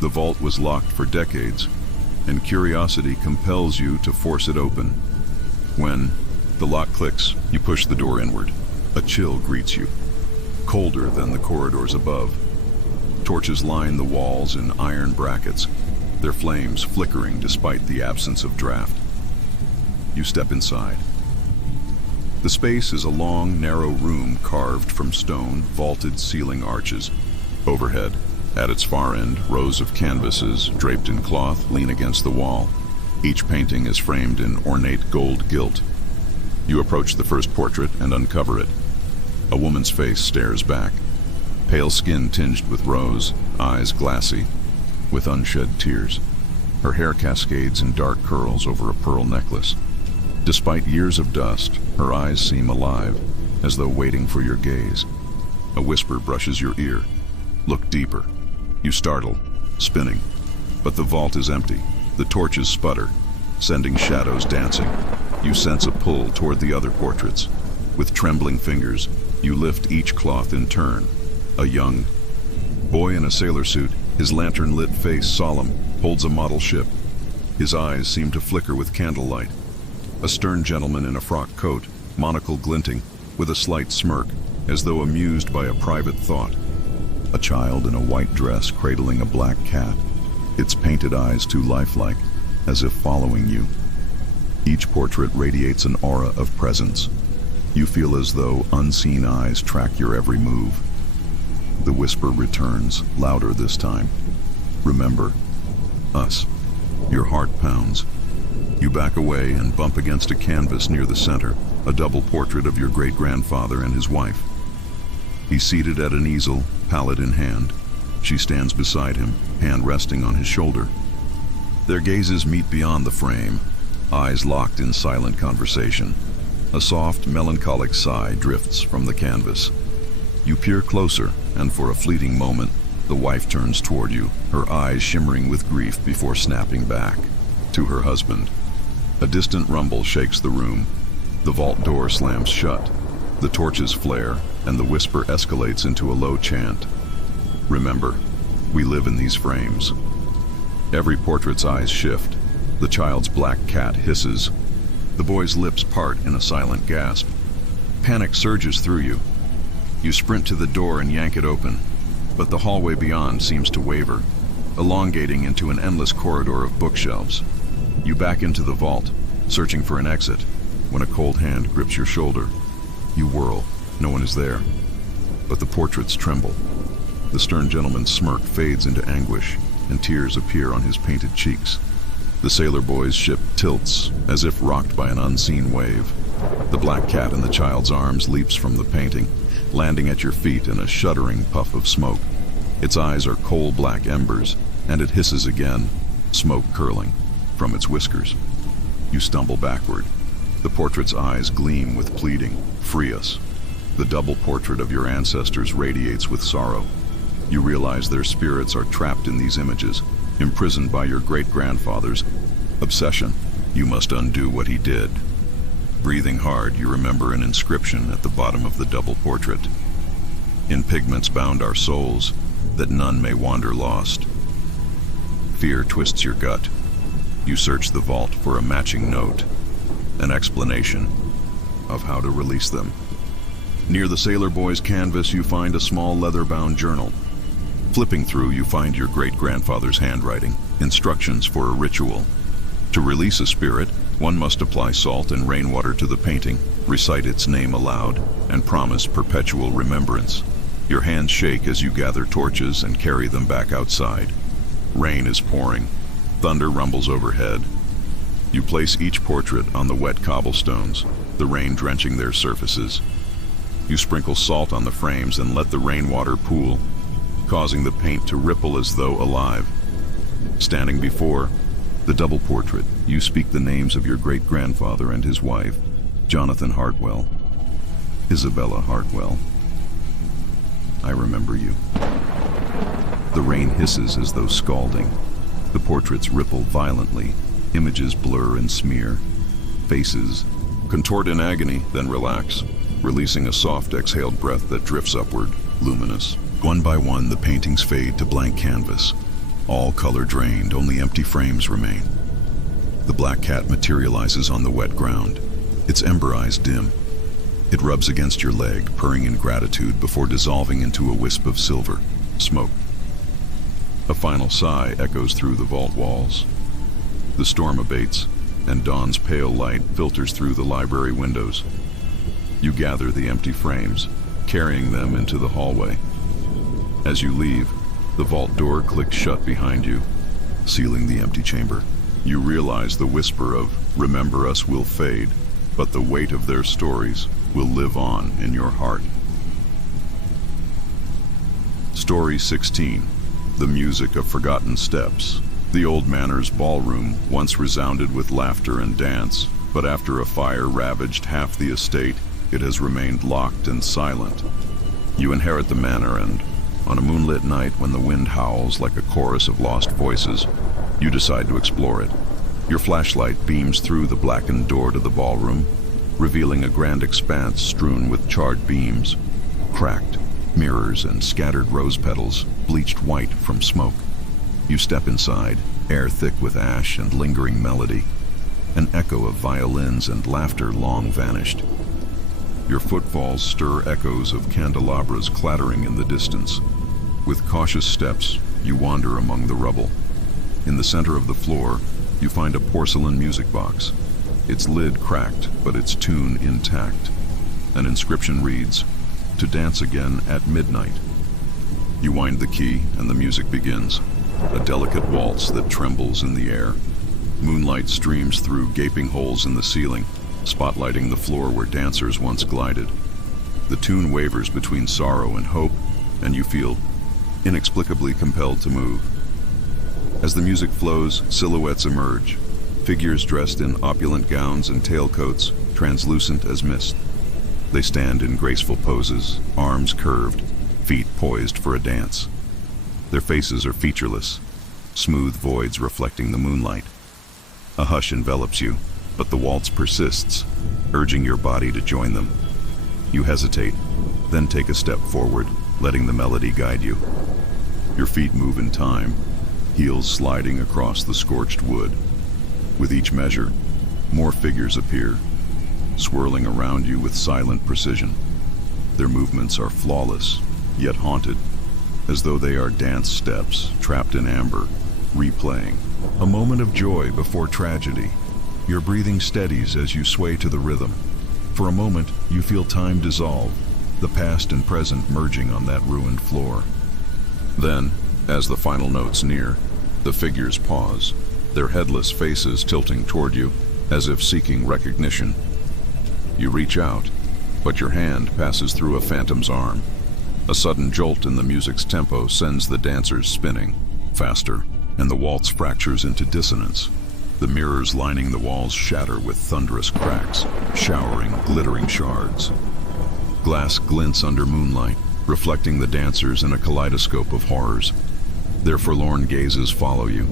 The vault was locked for decades, and curiosity compels you to force it open. When the lock clicks, you push the door inward. A chill greets you, colder than the corridors above. Torches line the walls in iron brackets, their flames flickering despite the absence of draft. You step inside. The space is a long, narrow room carved from stone, vaulted ceiling arches. Overhead, at its far end, rows of canvases draped in cloth lean against the wall. Each painting is framed in ornate gold gilt. You approach the first portrait and uncover it. A woman's face stares back, pale skin tinged with rose, eyes glassy, with unshed tears. Her hair cascades in dark curls over a pearl necklace. Despite years of dust, her eyes seem alive, as though waiting for your gaze. A whisper brushes your ear. Look deeper. You startle, spinning. But the vault is empty. The torches sputter, sending shadows dancing. You sense a pull toward the other portraits. With trembling fingers, you lift each cloth in turn. A young boy in a sailor suit, his lantern-lit face solemn, holds a model ship. His eyes seem to flicker with candlelight. A stern gentleman in a frock coat, monocle glinting, with a slight smirk, as though amused by a private thought. A child in a white dress cradling a black cat, its painted eyes too lifelike, as if following you. Each portrait radiates an aura of presence. You feel as though unseen eyes track your every move. The whisper returns, louder this time. Remember, us. Your heart pounds. You back away and bump against a canvas near the center, a double portrait of your great-grandfather and his wife. He's seated at an easel, palette in hand. She stands beside him, hand resting on his shoulder. Their gazes meet beyond the frame, eyes locked in silent conversation. A soft, melancholic sigh drifts from the canvas. You peer closer, and for a fleeting moment, the wife turns toward you, her eyes shimmering with grief before snapping back to her husband. A distant rumble shakes the room. The vault door slams shut. The torches flare, and the whisper escalates into a low chant. Remember, we live in these frames. Every portrait's eyes shift. The child's black cat hisses. The boy's lips part in a silent gasp. Panic surges through you. You sprint to the door and yank it open, but the hallway beyond seems to waver, elongating into an endless corridor of bookshelves. You back into the vault, searching for an exit, when a cold hand grips your shoulder. You whirl. No one is there. But the portraits tremble. The stern gentleman's smirk fades into anguish, and tears appear on his painted cheeks. The sailor boy's ship tilts, as if rocked by an unseen wave. The black cat in the child's arms leaps from the painting, landing at your feet in a shuddering puff of smoke. Its eyes are coal-black embers, and it hisses again, smoke curling from its whiskers. You stumble backward. The portrait's eyes gleam with pleading. Free us. The double portrait of your ancestors radiates with sorrow. You realize their spirits are trapped in these images, imprisoned by your great-grandfather's obsession. You must undo what he did. Breathing hard, you remember an inscription at the bottom of the double portrait. In pigments bound our souls, that none may wander lost. Fear twists your gut. You search the vault for a matching note, an explanation of how to release them. Near the sailor boy's canvas, you find a small leather-bound journal. Flipping through, you find your great-grandfather's handwriting, instructions for a ritual. To release a spirit, one must apply salt and rainwater to the painting, recite its name aloud, and promise perpetual remembrance. Your hands shake as you gather torches and carry them back outside. Rain is pouring. Thunder rumbles overhead. You place each portrait on the wet cobblestones, the rain drenching their surfaces. You sprinkle salt on the frames and let the rainwater pool, causing the paint to ripple as though alive. Standing before the double portrait, you speak the names of your great-grandfather and his wife, Jonathan Hartwell. Isabella Hartwell. I remember you. The rain hisses as though scalding. The portraits ripple violently. Images blur and smear. Faces contort in agony, then relax, releasing a soft exhaled breath that drifts upward, luminous. One by one, the paintings fade to blank canvas. All color drained, only empty frames remain. The black cat materializes on the wet ground, its ember eyes dim. It rubs against your leg, purring in gratitude before dissolving into a wisp of silver, smoke. A final sigh echoes through the vault walls. The storm abates, and dawn's pale light filters through the library windows. You gather the empty frames, carrying them into the hallway. As you leave, the vault door clicks shut behind you, sealing the empty chamber. You realize the whisper of "Remember us" will fade, but the weight of their stories will live on in your heart. Story 16. The music of forgotten steps. The old manor's ballroom once resounded with laughter and dance, but after a fire ravaged half the estate, it has remained locked and silent. You inherit the manor, and on a moonlit night when the wind howls like a chorus of lost voices, you decide to explore it. Your flashlight beams through the blackened door to the ballroom, revealing a grand expanse strewn with charred beams, cracked mirrors, and scattered rose petals, bleached white from smoke. You step inside, air thick with ash and lingering melody, an echo of violins and laughter long vanished. Your footfalls stir echoes of candelabras clattering in the distance. With cautious steps, you wander among the rubble. In the center of the floor, you find a porcelain music box. Its lid cracked, but its tune intact. An inscription reads, "To dance again at midnight." You wind the key, and the music begins, a delicate waltz that trembles in the air. Moonlight streams through gaping holes in the ceiling, spotlighting the floor where dancers once glided. The tune wavers between sorrow and hope, and you feel inexplicably compelled to move. As the music flows, silhouettes emerge, figures dressed in opulent gowns and tailcoats, translucent as mist. They stand in graceful poses, arms curved, feet poised for a dance. Their faces are featureless, smooth voids reflecting the moonlight. A hush envelops you, but the waltz persists, urging your body to join them. You hesitate, then take a step forward, letting the melody guide you. Your feet move in time, heels sliding across the scorched wood. With each measure, more figures appear, swirling around you with silent precision. Their movements are flawless, yet haunted, as though they are dance steps trapped in amber, replaying. A moment of joy before tragedy. Your breathing steadies as you sway to the rhythm. For a moment, you feel time dissolve, the past and present merging on that ruined floor. Then, as the final notes near, the figures pause, their headless faces tilting toward you, as if seeking recognition. You reach out, but your hand passes through a phantom's arm. A sudden jolt in the music's tempo sends the dancers spinning, faster, and the waltz fractures into dissonance. The mirrors lining the walls shatter with thunderous cracks, showering glittering shards. Glass glints under moonlight, reflecting the dancers in a kaleidoscope of horrors. Their forlorn gazes follow you.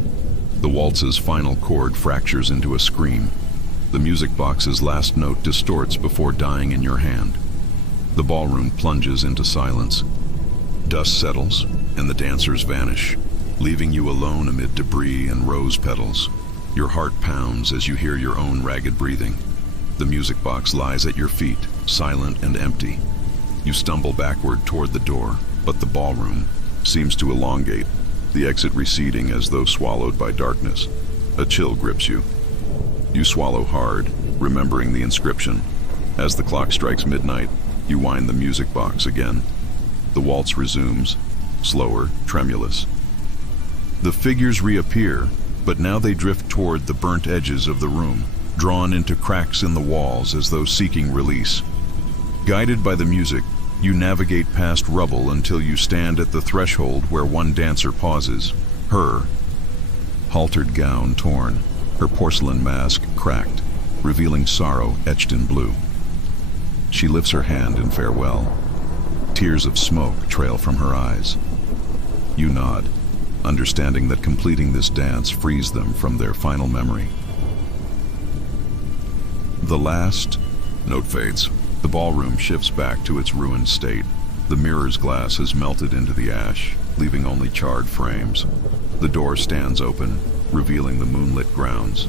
The waltz's final chord fractures into a scream. The music box's last note distorts before dying in your hand. The ballroom plunges into silence. Dust settles, and the dancers vanish, leaving you alone amid debris and rose petals. Your heart pounds as you hear your own ragged breathing. The music box lies at your feet, silent and empty. You stumble backward toward the door, but the ballroom seems to elongate, the exit receding as though swallowed by darkness. A chill grips you. You swallow hard, remembering the inscription. As the clock strikes midnight, you wind the music box again. The waltz resumes, slower, tremulous. The figures reappear, but now they drift toward the burnt edges of the room, drawn into cracks in the walls as though seeking release. Guided by the music, you navigate past rubble until you stand at the threshold where one dancer pauses, her haltered gown torn, her porcelain mask cracked, revealing sorrow etched in blue. She lifts her hand in farewell. Tears of smoke trail from her eyes. You nod, understanding that completing this dance frees them from their final memory. The last note fades. The ballroom shifts back to its ruined state. The mirror's glass has melted into the ash, leaving only charred frames. The door stands open, revealing the moonlit grounds.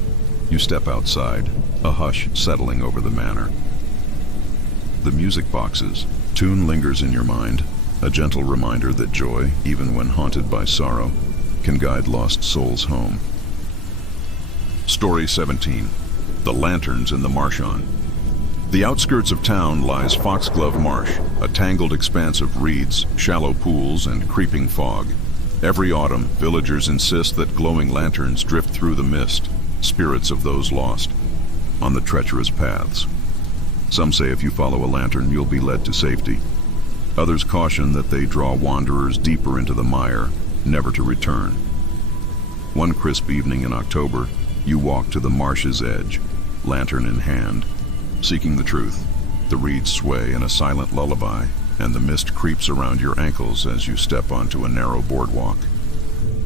You step outside, a hush settling over the manor. The music box's tune lingers in your mind, a gentle reminder that joy, even when haunted by sorrow, can guide lost souls home. Story 17. The Lanterns in the Marsh-on. The outskirts of town lies Foxglove Marsh, a tangled expanse of reeds, shallow pools, and creeping fog. Every autumn, villagers insist that glowing lanterns drift through the mist, spirits of those lost, on the treacherous paths. Some say if you follow a lantern, you'll be led to safety. Others caution that they draw wanderers deeper into the mire, never to return. One crisp evening in October, you walk to the marsh's edge, lantern in hand, seeking the truth. The reeds sway in a silent lullaby, and the mist creeps around your ankles as you step onto a narrow boardwalk.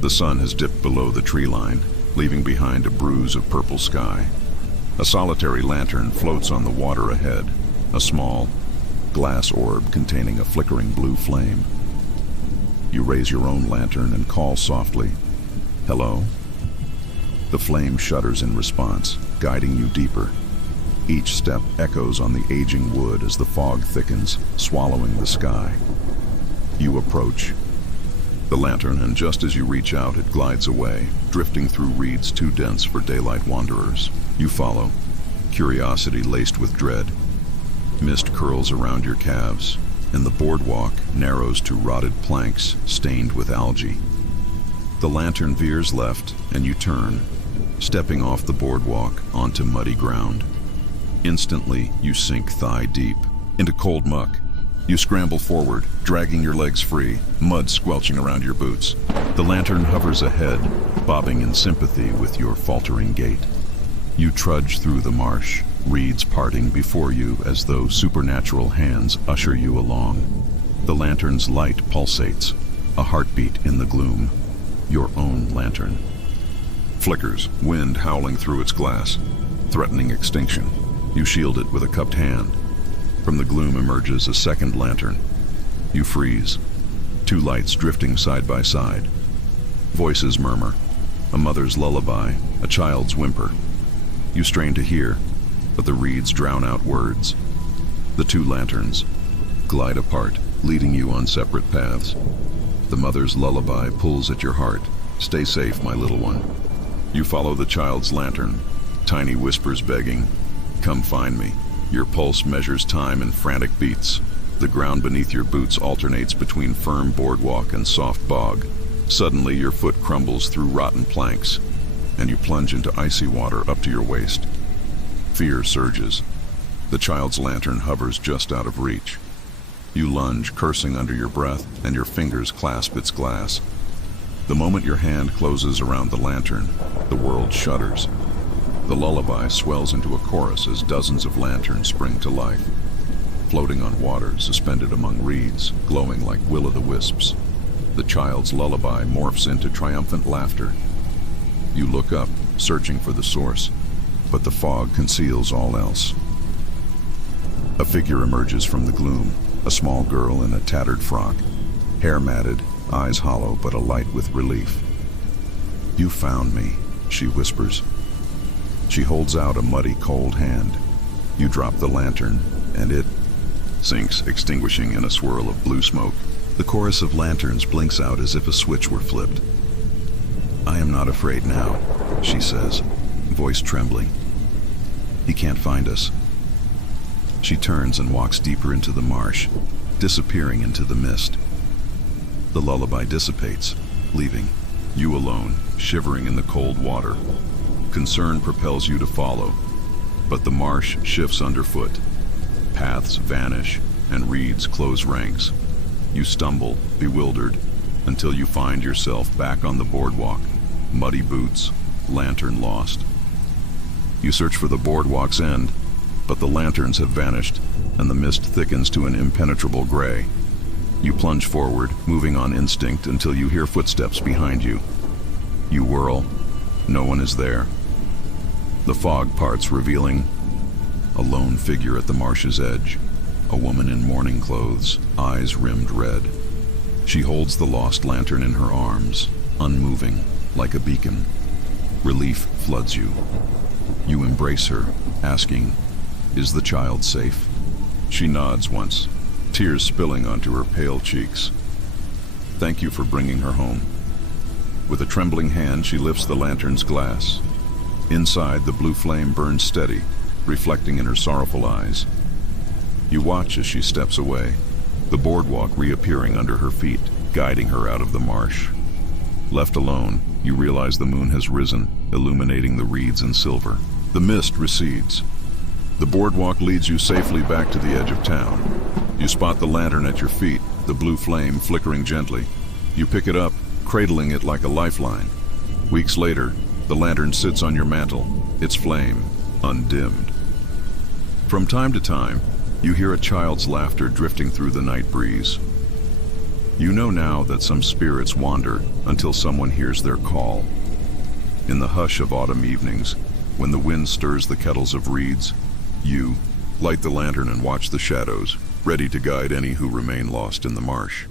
The sun has dipped below the tree line, leaving behind a bruise of purple sky. A solitary lantern floats on the water ahead, a small, glass orb containing a flickering blue flame. You raise your own lantern and call softly, "Hello?" The flame shudders in response, guiding you deeper. Each step echoes on the aging wood as the fog thickens, swallowing the sky. You approach the lantern, and just as you reach out, it glides away, drifting through reeds too dense for daylight wanderers. You follow, curiosity laced with dread. Mist curls around your calves, and the boardwalk narrows to rotted planks stained with algae. The lantern veers left, and you turn, stepping off the boardwalk onto muddy ground. Instantly, you sink thigh deep into cold muck. You scramble forward, dragging your legs free, mud squelching around your boots. The lantern hovers ahead, bobbing in sympathy with your faltering gait. You trudge through the marsh, reeds parting before you as though supernatural hands usher you along. The lantern's light pulsates, a heartbeat in the gloom. Your own lantern flickers, wind howling through its glass, threatening extinction. You shield it with a cupped hand. From the gloom emerges a second lantern. You freeze, two lights drifting side by side. Voices murmur, a mother's lullaby, a child's whimper. You strain to hear, but the reeds drown out words. The two lanterns glide apart, leading you on separate paths. The mother's lullaby pulls at your heart. "Stay safe, my little one." You follow the child's lantern, tiny whispers begging, "Come find me." Your pulse measures time in frantic beats. The ground beneath your boots alternates between firm boardwalk and soft bog. Suddenly, your foot crumbles through rotten planks, and you plunge into icy water up to your waist. Fear surges. The child's lantern hovers just out of reach. You lunge, cursing under your breath, and your fingers clasp its glass. The moment your hand closes around the lantern, the world shudders. The lullaby swells into a chorus as dozens of lanterns spring to life, floating on water, suspended among reeds, glowing like will-o'-the-wisps. The child's lullaby morphs into triumphant laughter. You look up, searching for the source, but the fog conceals all else. A figure emerges from the gloom, a small girl in a tattered frock, hair matted, eyes hollow but alight with relief. "You found me," she whispers. She holds out a muddy, cold hand. You drop the lantern, and it sinks, extinguishing in a swirl of blue smoke. The chorus of lanterns blinks out as if a switch were flipped. "I am not afraid now," she says, voice trembling. "He can't find us." She turns and walks deeper into the marsh, disappearing into the mist. The lullaby dissipates, leaving you alone, shivering in the cold water. Concern propels you to follow, but the marsh shifts underfoot. Paths vanish, and reeds close ranks. You stumble, bewildered, until you find yourself back on the boardwalk, muddy boots, lantern lost. You search for the boardwalk's end, but the lanterns have vanished, and the mist thickens to an impenetrable gray. You plunge forward, moving on instinct until you hear footsteps behind you. You whirl. No one is there. The fog parts, revealing a lone figure at the marsh's edge, a woman in mourning clothes, eyes rimmed red. She holds the lost lantern in her arms, unmoving, like a beacon. Relief floods you. You embrace her, asking, "Is the child safe?" She nods once, tears spilling onto her pale cheeks. "Thank you for bringing her home." With a trembling hand, she lifts the lantern's glass. Inside, the blue flame burns steady, reflecting in her sorrowful eyes. You watch as she steps away, the boardwalk reappearing under her feet, guiding her out of the marsh. Left alone, you realize the moon has risen, illuminating the reeds in silver. The mist recedes. The boardwalk leads you safely back to the edge of town. You spot the lantern at your feet, the blue flame flickering gently. You pick it up, cradling it like a lifeline. Weeks later, the lantern sits on your mantle, its flame undimmed. From time to time, you hear a child's laughter drifting through the night breeze. You know now that some spirits wander until someone hears their call. In the hush of autumn evenings, when the wind stirs the kettles of reeds, you light the lantern and watch the shadows, ready to guide any who remain lost in the marsh.